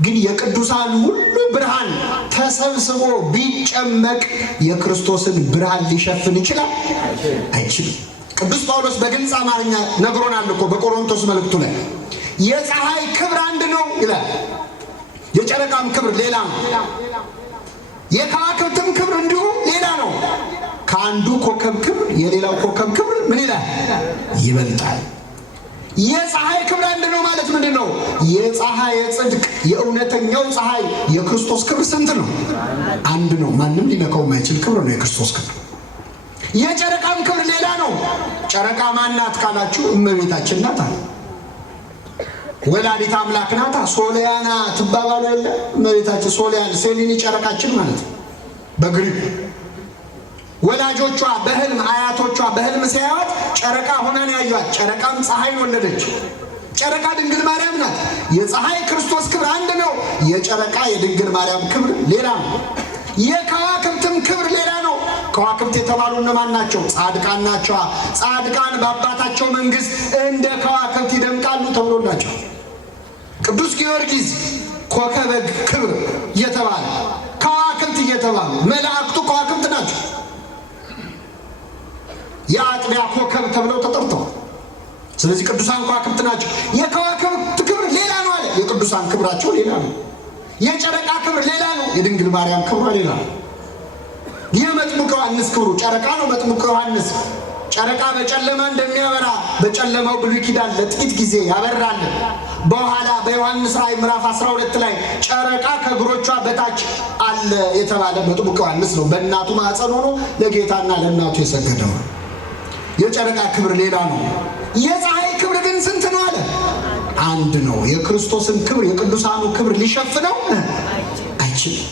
ግን የቅዱሳን ሁሉ ብርሃን ተሰብስቦ ቢጨመቅ የክርስቶስን ብርሃን ሊሸፍን ይችላል? አይችልም። ቅዱስ ጳውሎስ በግልጽ አማርኛ ነግሮናል እኮ በቆሮንቶስ መልእክቱ ላይ የፀሐይ ክብር አንድ ነው ይላል። የጨረቃም ክብር ሌላ ነው። የከዋክብትም ክብር እንዲሁ ሌላ ነው። ከአንዱ ኮከብ ክብር የሌላው ኮከብ ክብር ምን ይላል? ይበልጣል። የፀሐይ ክብር አንድ ነው ማለት ምንድን ነው? የፀሐይ የጽድቅ የእውነተኛው ፀሐይ የክርስቶስ ክብር ስንት ነው? አንድ ነው። ማንም ሊነካው የማይችል ክብር ነው የክርስቶስ ክብር። የጨረቃም ክብር ሌላ ነው። ጨረቃ ማናት ካላችሁ እመቤታችን ናት። ወላዲት አምላክ ናት። ሶሊያና ትባባሉ የለ እመቤታችን ሶሊያን ሴሊኒ ጨረቃችን ማለት ነው በግሪክ። ወላጆቿ በህልም አያቶቿ በህልም ሲያዩት ጨረቃ ሆናን ያዩት። ጨረቃም ፀሐይን ወለደች። ጨረቃ ድንግል ማርያም ናት። የፀሐይ ክርስቶስ ክብር አንድ ነው። የጨረቃ የድንግል ማርያም ክብር ሌላ ነው። የከዋክብትም ክብር ሌላ ነው። ከዋክብት የተባሉ እነማን ናቸው? ጻድቃን ናቸው። ጻድቃን በአባታቸው መንግስት እንደ ከዋክብት ይደምቃሉ ተብሎላቸው ቅዱስ ጊዮርጊስ ኮከበ ክብር እየተባለ ከዋክብት እየተባሉ መላእክቱ ከዋክብት ናቸው። የአጥቢያ ኮከብ ተብለው ተጠርተዋል። ስለዚህ ቅዱሳን ከዋክብት ናቸው። የከዋክብት ክብር ሌላ ነው አለ። የቅዱሳን ክብራቸው ሌላ ነው። የጨረቃ ክብር ሌላ ነው። የድንግል ማርያም ክብሯ ሌላ ነው። የመጥምቁ ዮሐንስ ክብሩ ጨረቃ ነው። መጥምቁ ዮሐንስ ጨረቃ በጨለማ እንደሚያበራ በጨለማው ብሉይ ኪዳን ለጥቂት ጊዜ ያበራል። በኋላ በዮሐንስ ራእይ ምዕራፍ 12 ላይ ጨረቃ ከእግሮቿ በታች አለ የተባለ መጥምቁ ዮሐንስ ነው። በእናቱ ማኅፀን ሆኖ ለጌታና ለእናቱ የሰገደው። የጨረቃ ክብር ሌላ ነው። የፀሐይ ክብር ግን ስንት ነው አለ? አንድ ነው። የክርስቶስን ክብር የቅዱሳኑ ክብር ሊሸፍነው አይችልም።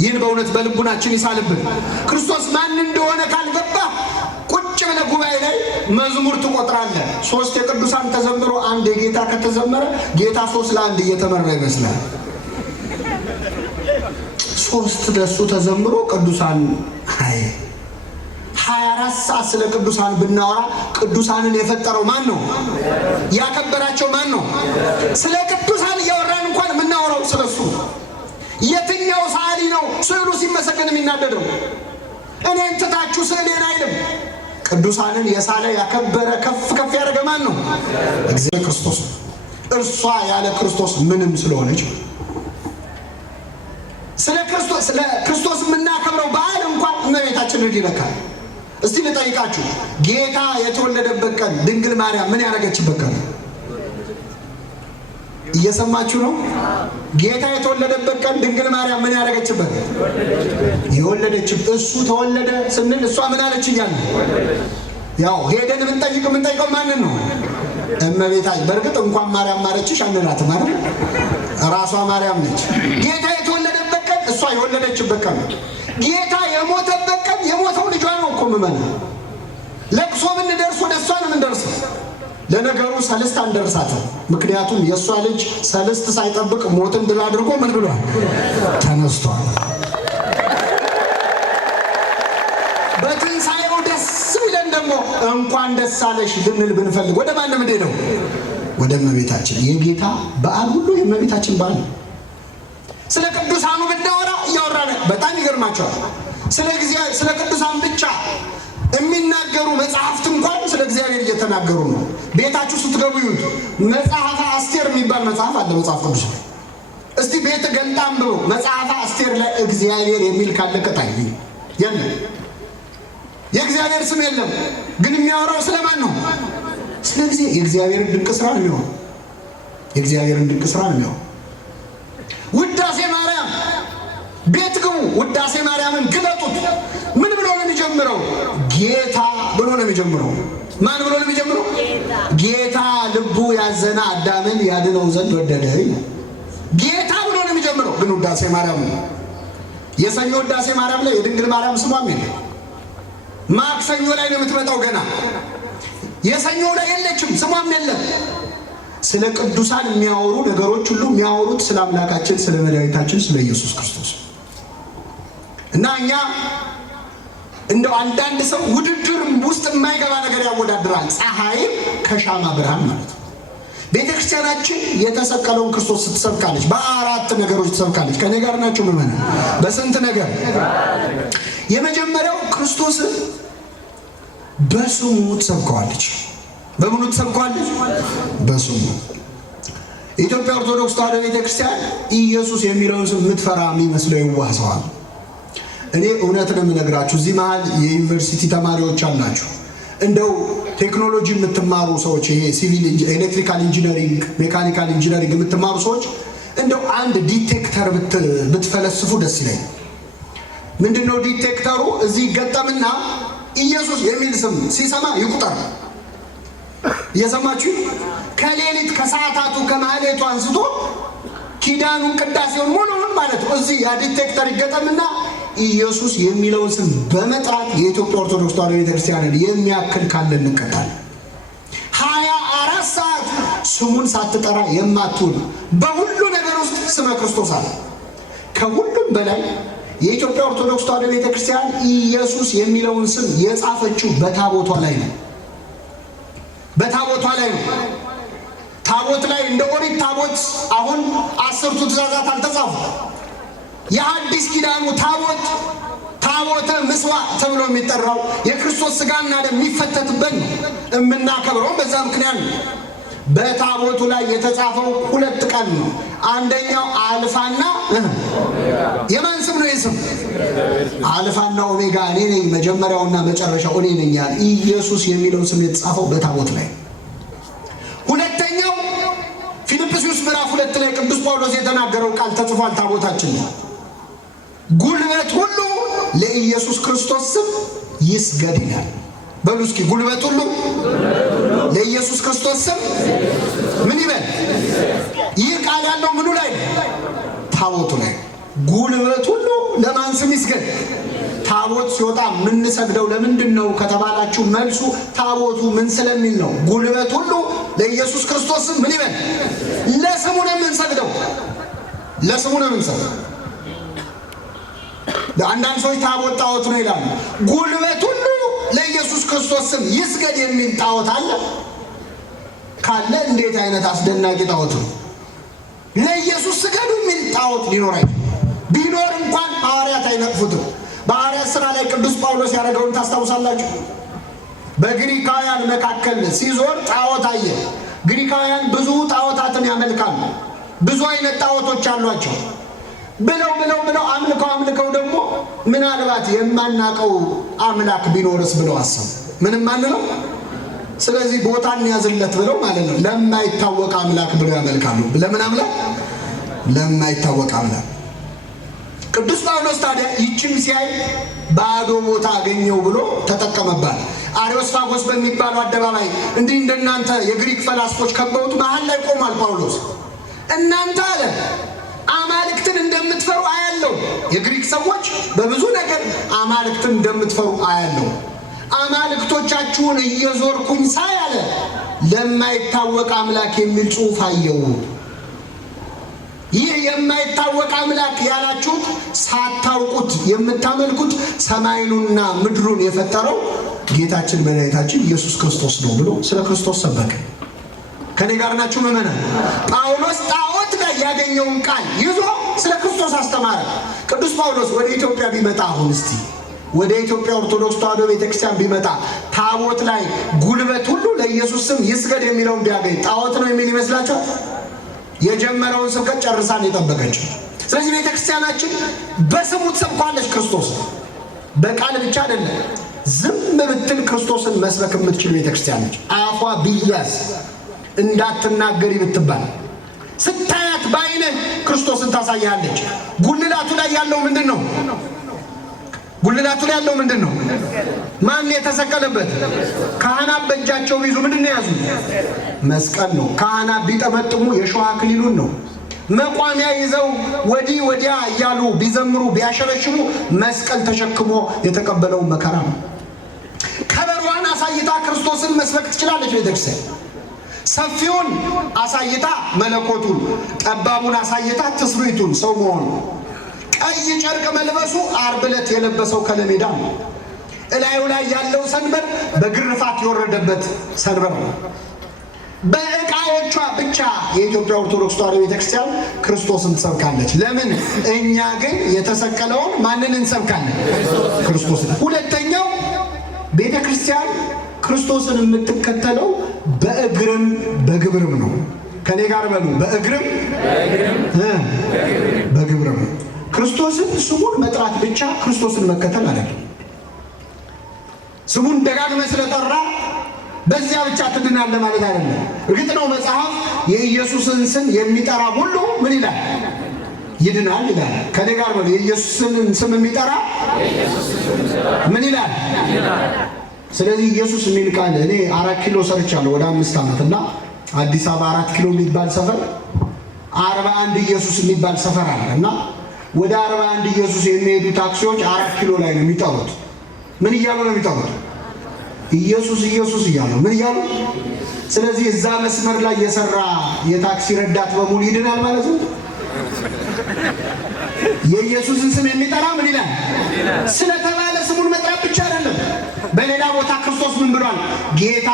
ይህን በእውነት በልቡናችን ይሳልብን። ክርስቶስ ማን እንደሆነ ካልገባ ቁጭ ብለህ ጉባኤ ላይ መዝሙር ትቆጥራለህ። 3 የቅዱሳን ተዘምሮ 1 የጌታ ከተዘመረ ጌታ 3 ለ1 እየተመራ ይመስላል። 3 ለሱ ተዘምሮ ቅዱሳን 24 ሰዓት ስለ ቅዱሳን ብናወራ ቅዱሳንን የፈጠረው ማን ነው? ያከበራቸው ማን ነው? ስለ ቅዱሳን እያወራን እንኳን የምናወራው ስለሱ። የትኛው ሰዓሊ ነው ስዕሉ ሲመሰገን የሚናደደው? እኔን ትታችሁ ስዕሌን አይልም። ቅዱሳንን የሳለ ያከበረ ከፍ ከፍ ያደረገ ማን ነው? እግዚአብሔር ክርስቶስ። እርሷ ያለ ክርስቶስ ምንም ስለሆነች ስለ ክርስቶስ የምናከብረው በዓል እንኳን እመቤታችንን ይነካል። እስቲ ልጠይቃችሁ፣ ጌታ የተወለደበት ቀን ድንግል ማርያም ምን ያደረገችበት ቀን? እየሰማችሁ ነው? ጌታ የተወለደበት ቀን ድንግል ማርያም ምን ያደረገችበት? የወለደችበት። እሱ ተወለደ ስንል እሷ ምን አለች እያለ ያው ሄደን የምንጠይቀው ማንን ነው? እመቤታችን። በእርግጥ እንኳን ማርያም ማረችሽ አንላትም አይደል? ራሷ ማርያም ነች። ጌታ የተወለደበት ቀን እሷ የወለደችበት ቀን። ጌታ የሞተበት ቀን የሞተው ልጇ ነው እኮ ምመን። ለቅሶ ብንደርስ ወደ እሷ ነው የምንደርሰው። ለነገሩ ሰልስት አንደርሳትም። ምክንያቱም የእሷ ልጅ ሰልስት ሳይጠብቅ ሞትን ድል አድርጎ ምን ብሏል? ተነስቷል። በትንሣኤው ደስ ቢለን ደግሞ እንኳን ደስ አለሽ ልንል ብንፈልግ ወደ ማንም እንዴ ነው? ወደ እመቤታችን። የጌታ በዓል ሁሉ የእመቤታችን በዓል ነው። ስለ ቅዱሳኑ ብናወራ እያወራን በጣም ይገርማቸዋል። ስለ ቅዱሳን ብቻ የሚናገሩ መጽሐፍት እንኳን ስለ እግዚአብሔር እየተናገሩ ነው። ቤታችሁ ስትገቡ ይሁት መጽሐፈ አስቴር የሚባል መጽሐፍ አለ መጽሐፍ ቅዱስ። እስቲ ቤት ገልጣም ብሎ መጽሐፈ አስቴር ላይ እግዚአብሔር የሚል ካለ ቅጣይ የለም። የእግዚአብሔር ስም የለም። ግን የሚያወራው ስለማን ነው? ስለዚህ የእግዚአብሔርን ድንቅ ስራ ነው። የእግዚአብሔርን ድንቅ ስራ ነው። ውዳሴ ማርያም ቤት ግቡ። ውዳሴ ማርያምን ግለጡት። ምን ብሎ ነው የሚጀምረው? ጌታ ብሎ ነው የሚጀምረው። ማን ብሎ ነው የሚጀምረው? ጌታ ልቡ ያዘነ አዳምን ያድነው ዘንድ ወደደ። ጌታ ብሎ ነው የሚጀምረው። ግን ውዳሴ ማርያም ነው። የሰኞ ውዳሴ ማርያም ላይ የድንግል ማርያም ስሟም የለም። ማክሰኞ ላይ ነው የምትመጣው። ገና የሰኞ ላይ የለችም፣ ስሟም የለም። ስለ ቅዱሳን የሚያወሩ ነገሮች ሁሉ የሚያወሩት ስለ አምላካችን ስለ መድኃኒታችን ስለ ኢየሱስ ክርስቶስ እና እኛ እንደው አንዳንድ ሰው ውድድር ውስጥ የማይገባ ነገር ያወዳድራል። ፀሐይ ከሻማ ብርሃን ማለት ነው። ቤተ ክርስቲያናችን የተሰቀለውን ክርስቶስ ስትሰብካለች። በ4 ነገሮች ትሰብካለች። ከኔ ጋር ናችሁ ምዕመናን? በስንት ነገር? የመጀመሪያው ክርስቶስን በስሙ ትሰብከዋለች። በምኑ ትሰብከዋለች? በስሙ። የኢትዮጵያ ኦርቶዶክስ ተዋሕዶ ቤተ ክርስቲያን ኢየሱስ የሚለውን ስም የምትፈራ የሚመስለው ይዋሰዋል። እኔ እውነት ነው የምነግራችሁ። እዚህ መሃል የዩኒቨርሲቲ ተማሪዎች አላችሁ፣ እንደው ቴክኖሎጂ የምትማሩ ሰዎች፣ ይሄ ሲቪል ኤሌክትሪካል ኢንጂነሪንግ፣ ሜካኒካል ኢንጂነሪንግ የምትማሩ ሰዎች እንደው አንድ ዲቴክተር ብትፈለስፉ ደስ ይለኛል። ምንድነው ዲቴክተሩ? እዚህ ገጠምና ኢየሱስ የሚል ስም ሲሰማ ይቁጠር። እየሰማችሁ ከሌሊት ከሰዓታቱ ከማህሌቱ አንስቶ ኪዳኑን ቅዳሴውን ሙሉውን ማለት ነው። እዚህ ያ ዲቴክተር ይገጠምና ኢየሱስ የሚለውን ስም በመጥራት የኢትዮጵያ ኦርቶዶክስ ተዋሕዶ ቤተክርስቲያንን የሚያክል ካለ እንቀጣለን። 24 ሰዓት ስሙን ሳትጠራ የማትውል በሁሉ ነገር ውስጥ ስመ ክርስቶስ አለ። ከሁሉም በላይ የኢትዮጵያ ኦርቶዶክስ ተዋሕዶ ቤተክርስቲያን ኢየሱስ የሚለውን ስም የጻፈችው በታቦቷ ላይ ነው። በታቦቷ ላይ ነው። ታቦት ላይ እንደ ኦሪት ታቦት አሁን 10ቱ ትእዛዛት አልተጻፉ። የአዲስ ኪዳኑ ታቦት ታቦተ ምስዋዕ ተብሎ የሚጠራው የክርስቶስ ሥጋና ደም የሚፈተትበት ነው። የምናከብረው በዛ ምክንያት ነው። በታቦቱ ላይ የተጻፈው 2 ቀን ነው። አንደኛው አልፋና የማን ስም ነው? የስም አልፋና ኦሜጋ እኔ ነኝ፣ መጀመሪያውና መጨረሻው እኔ ነኝ ያለ ኢየሱስ የሚለው ስም የተጻፈው በታቦት ላይ። ሁለተኛው ፊልጵስዩስ ምዕራፍ 2 ላይ ቅዱስ ጳውሎስ የተናገረው ቃል ተጽፏል። ታቦታችን ነው። ጉልበት ሁሉ ለኢየሱስ ክርስቶስ ስም ይስገድ ይላል። በሉ እስኪ ጉልበት ሁሉ ለኢየሱስ ክርስቶስ ስም ምን ይበል? ይህ ቃል ያለው ምኑ ላይ? ታቦቱ ላይ። ጉልበት ሁሉ ለማን ስም ይስገድ? ታቦት ሲወጣ የምንሰግደው ለምንድን ነው ከተባላችሁ መልሱ ታቦቱ ምን ስለሚል ነው። ጉልበት ሁሉ ለኢየሱስ ክርስቶስ ስም ምን ይበል? ለስሙ ነው የምንሰግደው። ለስሙ ነው የምንሰግደው። አንዳንድ ሰዎች ታቦት ጣዖት ነው ይላሉ። ጉልበት ሁሉ ለኢየሱስ ክርስቶስ ስም ይስገድ የሚል ጣዖት አለ ካለ እንዴት አይነት አስደናቂ ጣዖት ነው! ለኢየሱስ ስገዱ የሚል ጣዖት ሊኖር አይችልም። ቢኖር እንኳን ሐዋርያት አይነቅፉትም። በሐዋርያት ሥራ ላይ ቅዱስ ጳውሎስ ያደረገውን ታስታውሳላችሁ። በግሪካውያን መካከል ሲዞር ጣዖት አየ። ግሪካውያን ብዙ ጣዖታትን ያመልካሉ። ብዙ አይነት ጣዖቶች አሏቸው። ብለው አምልከው ደግሞ ምናልባት የማናቀው አምላክ ቢኖርስ ብለው አሰቡ። ምንም አንለው፣ ስለዚህ ቦታ እንያዝለት ብለው ማለት ነው ለማይታወቅ አምላክ ብለው ያመልካሉ። ለምን አምላክ? ለማይታወቅ አምላክ። ቅዱስ ጳውሎስ ታዲያ ይችን ሲያይ ባዶ ቦታ አገኘው ብሎ ተጠቀመባት። አርዮስፋጎስ በሚባለው አደባባይ እንዲህ እንደናንተ የግሪክ ፈላስፎች ከበውት መሃል ላይ ቆሟል ጳውሎስ። እናንተ አለ አማልክትን እንደምትፈሩ አያለው። የግሪክ ሰዎች በብዙ ነገር አማልክትን እንደምትፈሩ አያለው። አማልክቶቻችሁን እየዞርኩኝ ሳይ አለ ለማይታወቅ አምላክ የሚል ጽሑፍ አየው። ይህ የማይታወቅ አምላክ ያላችሁት ሳታውቁት የምታመልኩት ሰማዩንና ምድሩን የፈጠረው ጌታችን መድኃኒታችን ኢየሱስ ክርስቶስ ነው ብሎ ስለ ክርስቶስ ሰበከ። ከኔ ጋር ናችሁ ምእመናን? ጳውሎስ ጣዖት ላይ ያገኘውን ቃል ይዞ ስለ ክርስቶስ አስተማረ። ቅዱስ ጳውሎስ ወደ ኢትዮጵያ ቢመጣ አሁን እስቲ ወደ ኢትዮጵያ ኦርቶዶክስ ተዋሕዶ ቤተክርስቲያን ቢመጣ ታቦት ላይ ጉልበት ሁሉ ለኢየሱስ ስም ይስገድ የሚለውን ቢያገኝ ጣዖት ነው የሚል ይመስላችኋል? የጀመረውን ስብከት ጨርሳን የጠበቀችው። ስለዚህ ቤተክርስቲያናችን በስሙ ትሰብካለች ክርስቶስ። በቃል ብቻ አይደለም፣ ዝም ብትል ክርስቶስን መስበክ የምትችል ቤተክርስቲያን ነች። አፏ ቢያዝ እንዳትናገሪ ብትባል ስታያት በዓይንህ ክርስቶስን ታሳያለች። ጉልላቱ ላይ ያለው ምንድን ነው? ጉልላቱ ላይ ያለው ምንድን ነው? ማን የተሰቀለበት? ካህናት በእጃቸው ቢይዙ ምንድን ነው የያዙ? መስቀል ነው። ካህናት ቢጠመጥሙ የሾህ አክሊሉን ነው። መቋሚያ ይዘው ወዲህ ወዲያ እያሉ ቢዘምሩ ቢያሸረሽሙ መስቀል ተሸክሞ የተቀበለውን መከራ ነው። ከበሯን አሳይታ ክርስቶስን መስበክ ትችላለች ቤተክርስቲያን። ሰፊውን አሳይታ መለኮቱን፣ ጠባቡን አሳይታ ትስብእቱን ሰው መሆኑ። ቀይ ጨርቅ መልበሱ ዓርብ ዕለት የለበሰው ከለሜዳ ነው። እላዩ ላይ ያለው ሰንበር በግርፋት የወረደበት ሰንበር ነው። በዕቃዎቿ ብቻ የኢትዮጵያ ኦርቶዶክስ ተዋሕዶ ቤተክርስቲያን ክርስቶስን ትሰብካለች። ለምን? እኛ ግን የተሰቀለውን ማንን እንሰብካለን? ክርስቶስን። ሁለተኛው ቤተክርስቲያን ክርስቶስን የምትከተለው በእግርም በግብርም ነው። ከኔ ጋር በሉ፣ በእግርም በግብርም። ክርስቶስን ስሙን መጥራት ብቻ ክርስቶስን መከተል አይደለም። ስሙን ደጋግመህ ስለጠራ በዚያ ብቻ ትድናለህ ማለት አይደለም። እርግጥ ነው መጽሐፍ የኢየሱስን ስም የሚጠራ ሁሉ ምን ይላል? ይድናል ይላል። ከኔ ጋር ነው። የኢየሱስን ስም የሚጠራ ምን ይላል? ስለዚህ ኢየሱስ የሚል ቃል እኔ 4 ኪሎ ሰርቻለሁ ወደ 5 ዓመት እና አዲስ አበባ 4 ኪሎ የሚባል ሰፈር 41 ኢየሱስ የሚባል ሰፈር አለ እና ወደ 41 ኢየሱስ የሚሄዱ ታክሲዎች 4 ኪሎ ላይ ነው የሚጠሩት። ምን እያሉ ነው የሚጠሩት? ኢየሱስ ኢየሱስ እያሉ ምን እያሉ? ስለዚህ እዛ መስመር ላይ የሰራ የታክሲ ረዳት በሙሉ ይድናል ማለት ነው። የኢየሱስን ስም የሚጠራ ምን ይላል? ስለተባለ ስሙን መጥራት ብቻ አይደለም። በሌላ ቦታ ክርስቶስ ምን ብሏል? ጌታ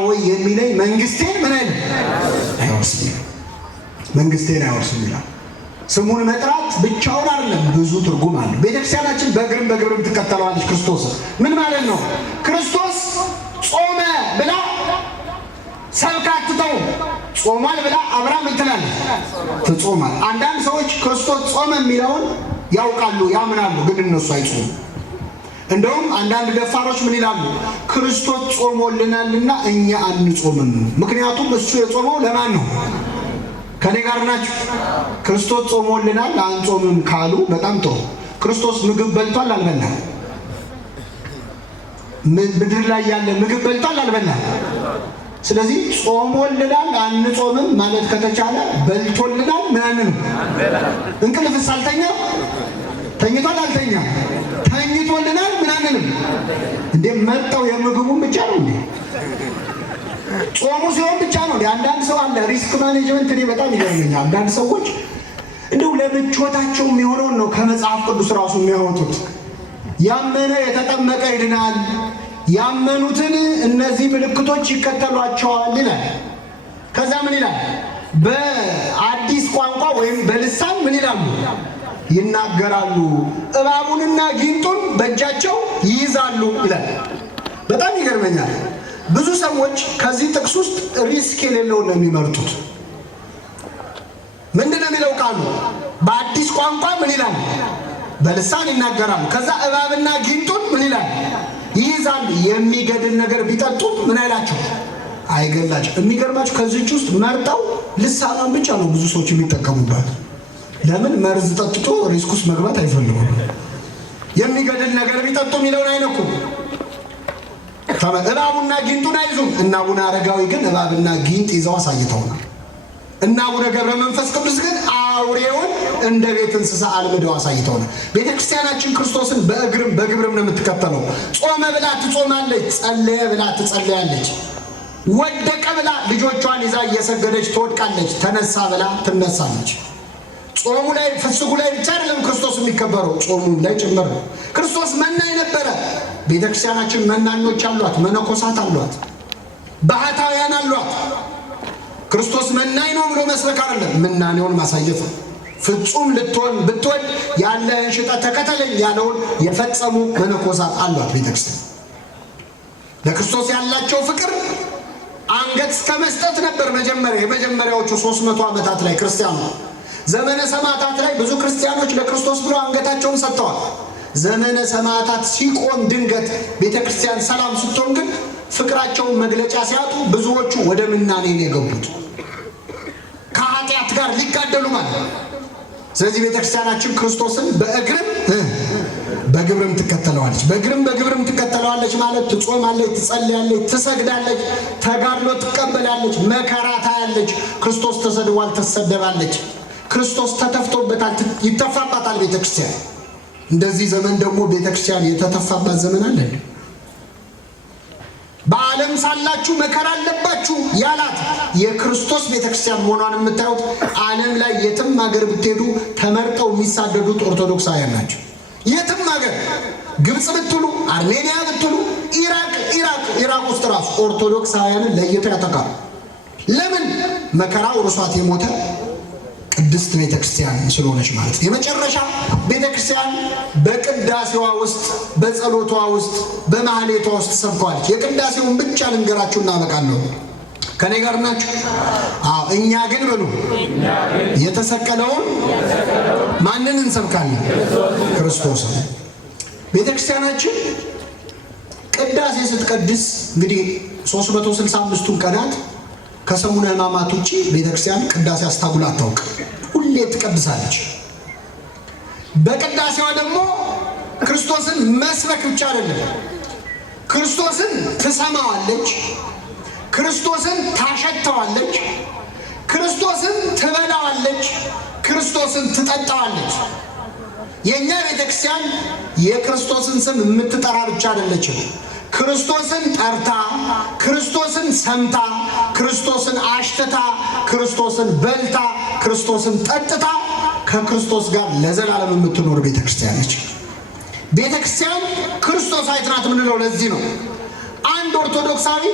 ሆይ የሚለኝ መንግስቴን ምን አይልም አይወርስም፣ መንግስቴን አይወርስም ይላል። ስሙን መጥራት ብቻውን አይደለም፣ ብዙ ትርጉም አለው። ቤተክርስቲያናችን በግብርም ትከተለዋለች ክርስቶስ። ምን ማለት ነው? ክርስቶስ ጾመ ብላ ሰብካ አትተው፣ ጾሟል ብላ አብራ ምን ትላለች? ትጾማል። አንዳንድ ሰዎች ክርስቶስ ጾመ የሚለውን ያውቃሉ፣ ያምናሉ፣ ግን እነሱ አይጾሙ። እንደውም አንዳንድ ደፋሮች ምን ይላሉ? ክርስቶስ ጾሞልናልና እኛ አንጾምም። ምክንያቱም እሱ የጾመው ለማን ነው? ከኔ ጋር ናችሁ? ክርስቶስ ጾሞልናል አንጾምም ካሉ በጣም ጥሩ። ክርስቶስ ምግብ በልቷል አልበላም? ምድር ላይ ያለ ምግብ በልቷል አልበላም? ስለዚህ ጾሞልናል አንጾምም ማለት ከተቻለ በልቶልናል ምናምን እንቅልፍስ አልተኛ? ተኝቷል አልተኛ? ተኝቶልናል ምናምን እንዴ? መጣው የምግቡን ብቻ ነው እንዴ? ጾሙ ሲሆን ብቻ ነው። አንዳንድ ሰው አለ ሪስክ ማኔጅመንት፣ እኔ በጣም ይገርመኛል። አንዳንድ ሰዎች እንደው ለምቾታቸው የሚሆነውን ነው ከመጽሐፍ ቅዱስ ራሱ የሚያወጡት። ያመነ የተጠመቀ ይድናል፣ ያመኑትን እነዚህ ምልክቶች ይከተሏቸዋል ይላል። ከዛ ምን ይላል? በአዲስ ቋንቋ ወይም በልሳን ምን ይላሉ? ይናገራሉ፣ እባቡንና ጊንጡን በእጃቸው ይይዛሉ ይላል። በጣም ይገርመኛል። ብዙ ሰዎች ከዚህ ጥቅስ ውስጥ ሪስክ የሌለውን ነው የሚመርጡት። ምንድነው የሚለው ቃሉ? በአዲስ ቋንቋ ምን ይላል? በልሳን ይናገራሉ። ከዛ እባብና ጊንጡን ምን ይላል? ይይዛሉ። የሚገድል ነገር ቢጠጡት ምን አይላቸው? አይገላቸው። የሚገርማቸው ከዚህች ውስጥ መርጠው ልሳኗን ብቻ ነው ብዙ ሰዎች የሚጠቀሙባት። ለምን? መርዝ ጠጥቶ ሪስክ ውስጥ መግባት አይፈልጉም። የሚገድል ነገር ቢጠጡ የሚለውን አይነኩም። እባቡና ጊንጡን አይዙም። እና አቡነ አረጋዊ ግን እባብና ጊንጥ ይዘው አሳይተውናል። እና አቡነ ገብረ መንፈስ ቅዱስ ግን አውሬውን እንደ ቤት እንስሳ አልምደው አሳይተውናል። ቤተክርስቲያናችን ክርስቶስን በግብርም ነው የምትከተለው። ጾመ ብላ ትጾማለች፣ ጸለየ ብላ ትጸለያለች፣ ወደቀ ብላ ልጆቿን ይዛ እየሰገደች ትወድቃለች፣ ተነሳ ብላ ትነሳለች። ጾሙ ላይ ፍስጉ ላይ ብቻ አይደለም ክርስቶስ የሚከበረው፣ ጾሙ ላይ ጭምር ነው። ክርስቶስ መናኝ ነበረ። ቤተክርስቲያናችን መናኞች አሏት፣ መነኮሳት አሏት፣ ባህታውያን አሏት። ክርስቶስ መናኝ ነው ብሎ መስበክ አይደለም፣ ምናኔውን ማሳየት ነው። ፍጹም ልትሆን ብትወድ ያለህን ሽጠህ ተከተለኝ ያለውን የፈጸሙ መነኮሳት አሏት ቤተክርስቲያን። ለክርስቶስ ያላቸው ፍቅር አንገት እስከ መስጠት ነበር። የመጀመሪያዎቹ 300 ዓመታት ላይ ክርስቲያኑ ዘመነ ሰማዕታት ላይ ብዙ ክርስቲያኖች ለክርስቶስ ብለው አንገታቸውን ሰጥተዋል። ዘመነ ሰማዕታት ሲቆም ድንገት ቤተክርስቲያን ሰላም ስትሆን ግን ፍቅራቸውን መግለጫ ሲያጡ ብዙዎቹ ወደ ምናኔ ነው የገቡት፣ ከኃጢአት ጋር ሊጋደሉ ማለት። ስለዚህ ቤተክርስቲያናችን ክርስቶስን በግብርም ትከተለዋለች። በግብርም ትከተለዋለች ማለት ትጾማለች፣ ትጸልያለች፣ ትሰግዳለች፣ ተጋድሎ ትቀበላለች፣ መከራ ታያለች። ክርስቶስ ተሰድቧል፣ ትሰደባለች። ክርስቶስ ተተፍቶበታል፣ ይተፋባታል ቤተክርስቲያን። እንደዚህ ዘመን ደግሞ ቤተክርስቲያን የተተፋባት ዘመን አለ። በዓለም ሳላችሁ መከራ አለባችሁ ያላት የክርስቶስ ቤተክርስቲያን መሆኗን የምታዩት ዓለም ላይ የትም ሀገር ብትሄዱ ተመርጠው የሚሳደዱት ኦርቶዶክሳውያን ናቸው። የትም ሀገር ግብጽ ብትሉ፣ አርሜኒያ ብትሉ፣ ኢራቅ ውስጥ ራሱ ኦርቶዶክሳውያንን ለይተው ያጠቃሉ። ለምን? መከራው ርሷት የሞተ ቅድስት ቤተክርስቲያን ስለሆነች ማለት ነው። የመጨረሻ ቤተክርስቲያን በቅዳሴዋ ውስጥ፣ በጸሎቷ ውስጥ፣ በማህሌቷ ውስጥ ሰብከዋለች። የቅዳሴውን ብቻ ልንገራችሁ እናበቃለሁ። ከኔ ጋር ናችሁ? አዎ። እኛ ግን በሉ የተሰቀለውን ማንን እንሰብካለን? ክርስቶስን። ቤተክርስቲያናችን ቅዳሴ ስትቀድስ እንግዲህ 365ቱን ቀናት ከሰሙነ ሕማማት ውጪ ቤተክርስቲያን ቅዳሴ አስታጉላ አታውቅም። ሁሌ ትቀድሳለች። በቅዳሴዋ ደግሞ ክርስቶስን መስበክ ብቻ አይደለም፣ ክርስቶስን ትሰማዋለች፣ ክርስቶስን ታሸተዋለች፣ ክርስቶስን ትበላዋለች፣ ክርስቶስን ትጠጣዋለች። የኛ ቤተክርስቲያን የክርስቶስን ስም የምትጠራ ብቻ አይደለችም። ክርስቶስን ጠርታ፣ ክርስቶስን ሰምታ፣ ክርስቶስን አሽትታ፣ ክርስቶስን በልታ፣ ክርስቶስን ጠጥታ ከክርስቶስ ጋር ለዘላለም የምትኖር ቤተክርስቲያን ነች። ቤተክርስቲያን ክርስቶሳዊት ናት የምንለው ለዚህ ነው። አንድ ኦርቶዶክሳዊ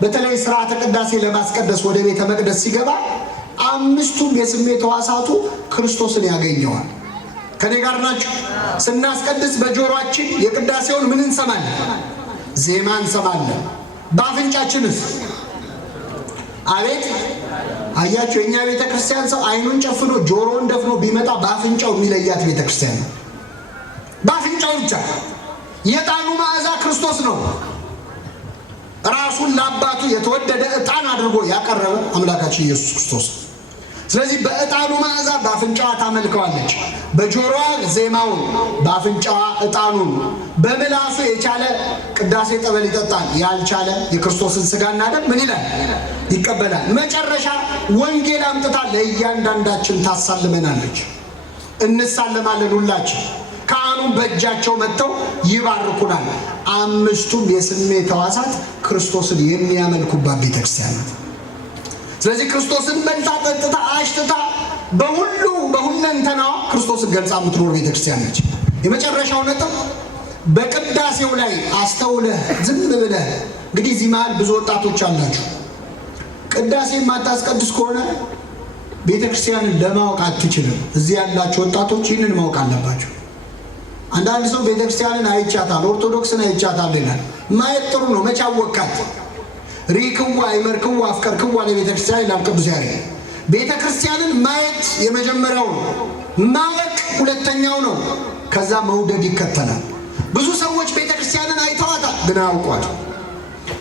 በተለይ ስርዓተ ቅዳሴ ለማስቀደስ ወደ ቤተ መቅደስ ሲገባ አምስቱም የስሜት ሕዋሳቱ ክርስቶስን ያገኘዋል። ከኔ ጋር ናችሁ? ስናስቀድስ በጆሮአችን የቅዳሴውን ምን እንሰማለን? ዜማ እንሰማለን። በአፍንጫችንስ? አቤት አያችሁ፣ የኛ ቤተ ክርስቲያን ሰው አይኑን ጨፍኖ ጆሮውን ደፍኖ ቢመጣ በአፍንጫው የሚለያት ቤተ ክርስቲያን ነው። በአፍንጫው ብቻ። የዕጣኑ መዓዛ ክርስቶስ ነው። ራሱን ለአባቱ የተወደደ ዕጣን አድርጎ ያቀረበ አምላካችን ኢየሱስ ክርስቶስ። ስለዚህ በዕጣኑ መዓዛ በአፍንጫዋ ታመልከዋለች። በጆሮዋ ዜማውን፣ በአፍንጫዋ ዕጣኑን። በምላሱ የቻለ ቅዳሴ ጠበል ይጠጣል፣ ያልቻለ የክርስቶስን ሥጋና ደም ምን ይላል? ይቀበላል። መጨረሻ ወንጌል አምጥታ ለእያንዳንዳችን ታሳልመናለች። እንሳለማለን ሁላችን። ካህኑም በእጃቸው መጥተው ይባርኩናል። አምስቱም የስሜት ሕዋሳት ክርስቶስን የሚያመልኩባት ቤተክርስቲያን ናት። ስለዚህ ክርስቶስን በልታ ጠጥታ አሽትታ በሁለንተናዋ ክርስቶስን ገልጻ የምትኖር ቤተክርስቲያን ነች። የመጨረሻው ነጥብ በቅዳሴው ላይ አስተውለህ ዝም ብለህ እንግዲህ እዚህ መሃል ብዙ ወጣቶች አላችሁ። ቅዳሴ የማታስቀድስ ከሆነ ቤተክርስቲያንን ለማወቅ አትችልም። እዚህ ያላችሁ ወጣቶች ይህንን ማወቅ አለባችሁ። አንዳንድ ሰው ቤተክርስቲያንን አይቻታል፣ ኦርቶዶክስን አይቻታል ይላል። ማየት ጥሩ ነው። መቼ አወቃት? ሪክዋ ይመርክዋ አፍቀርክዋ ለቤተክርስቲያን ይላል ቅዱስ ያሬድ። ቤተክርስቲያንን ማየት የመጀመሪያው ነው፣ ማወቅ ሁለተኛው ነው። ከዛ መውደድ ይከተላል። ብዙ ሰዎች ቤተክርስቲያንን አይተዋታል ግን አያውቋት።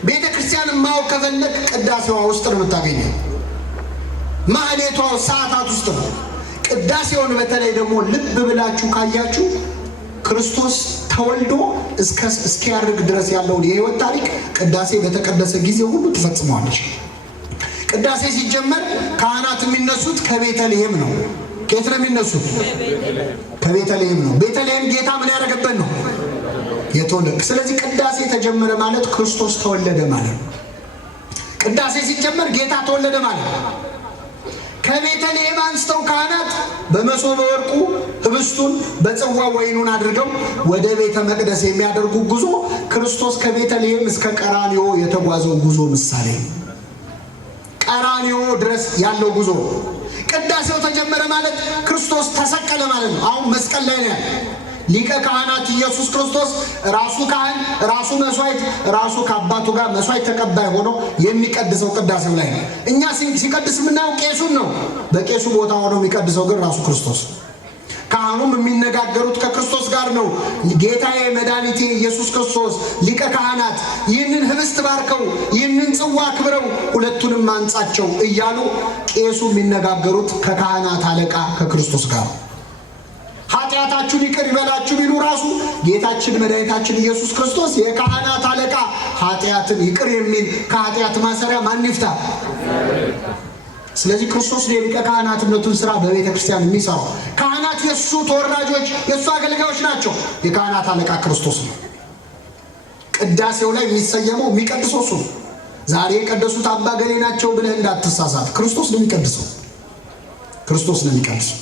ቤተክርስቲያንን ማወቅ ከፈለግ ቅዳሴዋ ውስጥ ነው የምታገኘው። ማህሌቷ ሰዓታት ውስጥ ነው። ቅዳሴውን በተለይ ደግሞ ልብ ብላችሁ ካያችሁ ክርስቶስ ተወልዶ እስኪያርግ ድረስ ያለውን የህይወት ታሪክ ቅዳሴ በተቀደሰ ጊዜ ሁሉ ትፈጽመዋለች። ቅዳሴ ሲጀመር ካህናት የሚነሱት ከቤተልሔም ነው። ከየት ነው የሚነሱት? ከቤተልሔም ነው። ቤተልሔም ጌታ ምን ያደረገበት ነው? የተወለደ። ስለዚህ ቅዳሴ ተጀመረ ማለት ክርስቶስ ተወለደ ማለት ነው። ቅዳሴ ሲጀመር ጌታ ተወለደ ማለት ነው። ከቤተልሔም አንስተው ካህናት በመሶበ ወርቁ ህብስቱን በጽዋ ወይኑን አድርገው ወደ ቤተ መቅደስ የሚያደርጉ ጉዞ ክርስቶስ ከቤተልሔም እስከ ቀራንዮ የተጓዘው ጉዞ ምሳሌ ነው። ቀራንዮ ድረስ ያለው ጉዞ። ቅዳሴው ተጀመረ ማለት ክርስቶስ ተሰቀለ ማለት ነው። አሁን መስቀል ላይ ነው። ሊቀ ካህናት ኢየሱስ ክርስቶስ ራሱ ካህን፣ ራሱ መስዋዕት፣ ራሱ ከአባቱ ጋር መስዋዕት ተቀባይ ሆኖ የሚቀድሰው ቅዳሴው ላይ ነው። እኛ ሲቀድስ የምናየው ቄሱን ነው። በቄሱ ቦታ ሆኖ የሚቀድሰው ግን ራሱ ክርስቶስ። ካህኑም የሚነጋገሩት ከክርስቶስ ጋር ነው። ጌታዬ መድኃኒቴ ኢየሱስ ክርስቶስ ሊቀ ካህናት ይህንን ህብስት ባርከው፣ ይህንን ጽዋ አክብረው፣ ሁለቱንም አንጻቸው እያሉ ቄሱ የሚነጋገሩት ከካህናት አለቃ ከክርስቶስ ጋር። ኃጢአታችሁን ይቅር ይበላችሁ ቢሉ ራሱ ጌታችን መድኃኒታችን ኢየሱስ ክርስቶስ የካህናት አለቃ፣ ኃጢአትን ይቅር የሚል ከኃጢአት ማሰሪያ ማን ይፍታ? ስለዚህ ክርስቶስ የሊቀ ካህናትነቱን ስራ በቤተ ክርስቲያን የሚሰራው። ካህናት የእሱ ተወራጆች፣ የእሱ አገልጋዮች ናቸው። የካህናት አለቃ ክርስቶስ ነው። ቅዳሴው ላይ የሚሰየመው የሚቀድሰው እሱ ነው። ዛሬ የቀደሱት አባ ገሌ ናቸው ብለህ እንዳትሳሳት። ክርስቶስ ነው የሚቀድሰው። ክርስቶስ ነው የሚቀድሰው።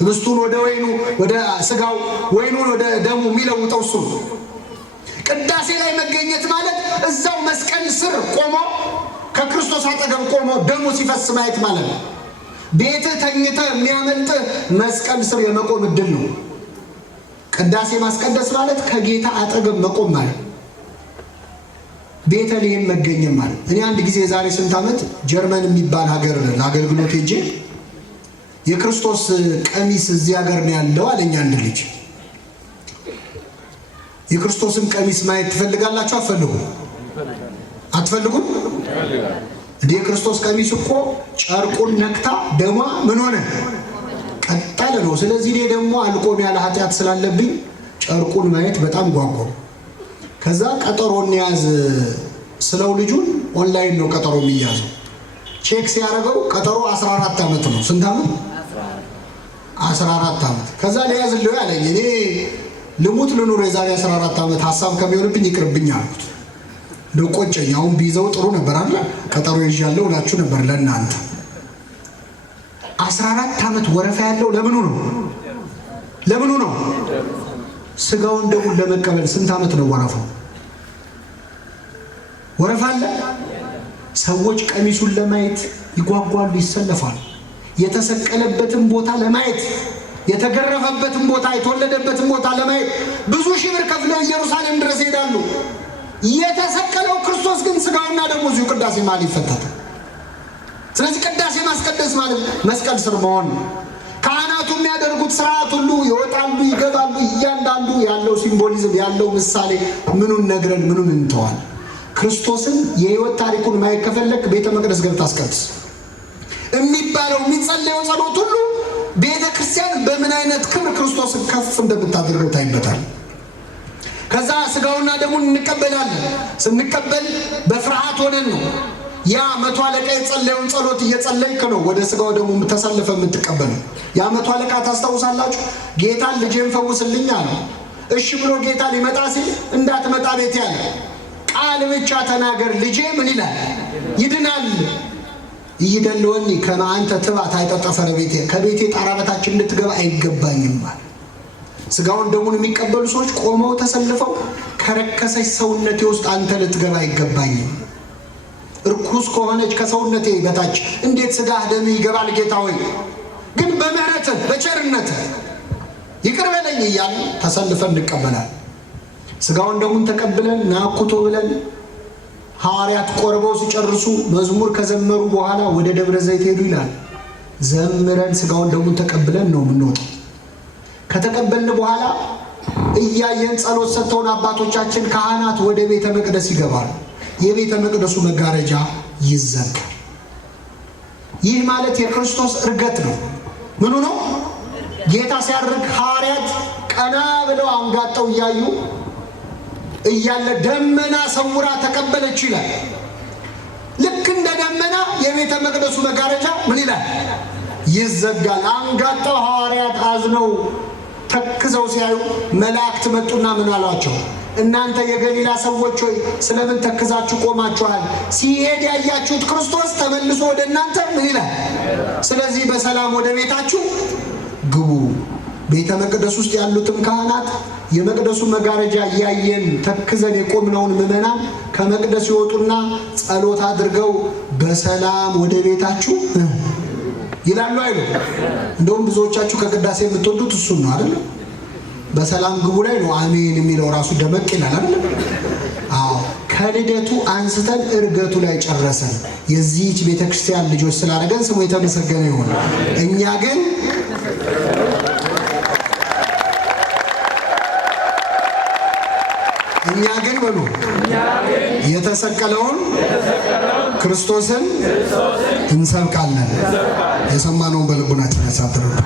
ህብስቱን ወደ ወይኑ ወደ ስጋው፣ ወይኑን ወደ ደሙ የሚለውጠው እሱ ነው። ቅዳሴ ላይ መገኘት ማለት እዛው መስቀል ስር ቆሞ ከክርስቶስ አጠገብ ቆሞ ደሙ ሲፈስ ማየት ማለት ነው። ቤትህ ተኝተህ የሚያመልጥህ መስቀል ስር የመቆም እድል ነው። ቅዳሴ ማስቀደስ ማለት ከጌታ አጠገብ መቆም ማለት። ቤተልሔም መገኘም ማለት። እኔ አንድ ጊዜ የዛሬ ስንት ዓመት ጀርመን የሚባል ሀገር ለአገልግሎት ሄጄ የክርስቶስ ቀሚስ እዚህ ሀገር ነው ያለው አለኝ አንድ ልጅ። የክርስቶስን ቀሚስ ማየት ትፈልጋላችሁ? አትፈልጉም? እንዴ የክርስቶስ ቀሚስ እኮ ጨርቁን ነክታ ደሟ ምን ሆነ? ቀጠለ ነው። ስለዚህ እኔ ደግሞ አልቆም ያለ ኃጢአት ስላለብኝ ጨርቁን ማየት በጣም ጓጓው። ከዛ ቀጠሮን ያዝ ስለው ልጁን ኦንላይን ነው ቀጠሮ የሚያዘው። ቼክ ሲያደርገው ቀጠሮ 14 ዓመት ነው። ስንት ዓመት? 14 ዓመት። ከዛ ሊያዝልው ያለኝ እኔ ልሙት ልኑር የዛሬ 14 ዓመት ሐሳብ ከሚሆንብኝ ይቅርብኝ አልኩት። እንደው ቆጨኝ። አሁን ቢይዘው ጥሩ ነበር አይደል? ቀጠሮ ይዣለሁ እላችሁ ነበር ለእናንተ። 14 ዓመት ወረፋ ያለው ለምኑ ነው? ስጋውን ደሙን ለመቀበል ስንት ዓመት ነው ወረፋው? ወረፋ አለ። ሰዎች ቀሚሱን ለማየት ይጓጓሉ፣ ይሰለፋሉ። የተሰቀለበትን ቦታ ለማየት፣ የተገረፈበትን ቦታ፣ የተወለደበትን ቦታ ለማየት ብዙ ሺህ ብር ከፍለው ኢየሩሳሌም ድረስ ይሄዳሉ። የተሰቀለው ክርስቶስ ግን ስጋውና ደሙ እዚሁ ቅዳሴ መሃል ይፈታታል። ስለዚህ ቅዳሴ ማስቀደስ ማለት መስቀል ስር መሆን። ካህናቱ የሚያደርጉት ስርዓት ሁሉ ይወጣሉ፣ ይገባሉ። እያንዳንዱ ያለው ሲምቦሊዝም ያለው ምሳሌ ምኑን ነግረን ምኑን እንተዋል? ክርስቶስን የህይወት ታሪኩን ማየት ከፈለክ ቤተ መቅደስ ገብተህ አስቀድስ። የሚባለው የሚጸለየው ጸሎት ሁሉ ቤተ ክርስቲያን በምን አይነት ክብር ክርስቶስን ከፍ እንደምታደርገው ታይበታል። ከዛ ስጋውና ደሙን እንቀበላለን። ስንቀበል በፍርሃት ሆነን ነው። ያ መቶ አለቃ የጸለየውን ጸሎት እየጸለይክ ነው ወደ ስጋው ደሙ ተሰልፈ የምትቀበለው። ያ መቶ አለቃ ታስታውሳላችሁ? ጌታን ልጄን ፈውስልኝ አለ። እሺ ብሎ ጌታ ሊመጣ ሲል እንዳትመጣ ቤቴ አለ። ቃል ብቻ ተናገር ልጄ ምን ይላል? ይድናል። ይደልወኒ ከመ አንተ ትባት አይጠጠፈረ ቤቴ፣ ከቤቴ ጣራ በታች እንድትገባ አይገባኝም ማለት። ስጋውን ደሙን የሚቀበሉ ሰዎች ቆመው ተሰልፈው ከረከሰች ሰውነቴ ውስጥ አንተ ልትገባ አይገባኝም፣ እርኩስ ከሆነች ከሰውነቴ በታች እንዴት ስጋህ ደምህ ይገባል ጌታ ሆይ፣ ግን በምህረትህ በቸርነትህ ይቅር በለኝ እያልን ተሰልፈን እንቀበላለን። ስጋውን ደሙን ተቀብለን ናኩቶ ብለን ሐዋርያት ቆርበው ሲጨርሱ መዝሙር ከዘመሩ በኋላ ወደ ደብረ ዘይት ሄዱ ይላል። ዘምረን ስጋውን ደሙን ተቀብለን ነው የምንወጣው። ከተቀበልን በኋላ እያየን ጸሎት ሰጥተውን አባቶቻችን ካህናት ወደ ቤተ መቅደስ ይገባሉ። የቤተ መቅደሱ መጋረጃ ይዘጋል። ይህ ማለት የክርስቶስ እርገት ነው። ምኑ ነው? ጌታ ሲያርግ ሐዋርያት ቀና ብለው አንጋጠው እያዩ እያለ ደመና ሰውራ ተቀበለች ይላል። ልክ እንደ ደመና የቤተ መቅደሱ መጋረጃ ምን ይላል? ይዘጋል። አንጋጠው ሐዋርያት አዝነው ተክዘው ሲያዩ መላእክት መጡና ምን አሏቸው? እናንተ የገሊላ ሰዎች ሆይ ስለምን ተክዛችሁ ቆማችኋል? ሲሄድ ያያችሁት ክርስቶስ ተመልሶ ወደ እናንተ ምን ይላል? ስለዚህ በሰላም ወደ ቤታችሁ ግቡ። ቤተ መቅደስ ውስጥ ያሉትም ካህናት የመቅደሱ መጋረጃ እያየን ተክዘን የቆምነውን ምዕመናን ከመቅደስ ይወጡና ጸሎት አድርገው በሰላም ወደ ቤታችሁ ይላሉ አይሉ? እንደውም ብዙዎቻችሁ ከቅዳሴ የምትወዱት እሱን ነው አይደል? በሰላም ግቡ ላይ ነው አሜን የሚለው ራሱ ደመቅ ይላል አይደል? አዎ፣ ከልደቱ አንስተን እርገቱ ላይ ጨረሰን። የዚህች ቤተክርስቲያን ልጆች ስላደረገን ስሙ የተመሰገነ ይሁን። እኛ ግን በሉ የተሰቀለውን ክርስቶስን እንሰብካለን። የሰማነውን በልቡናችን ያሳድርብን።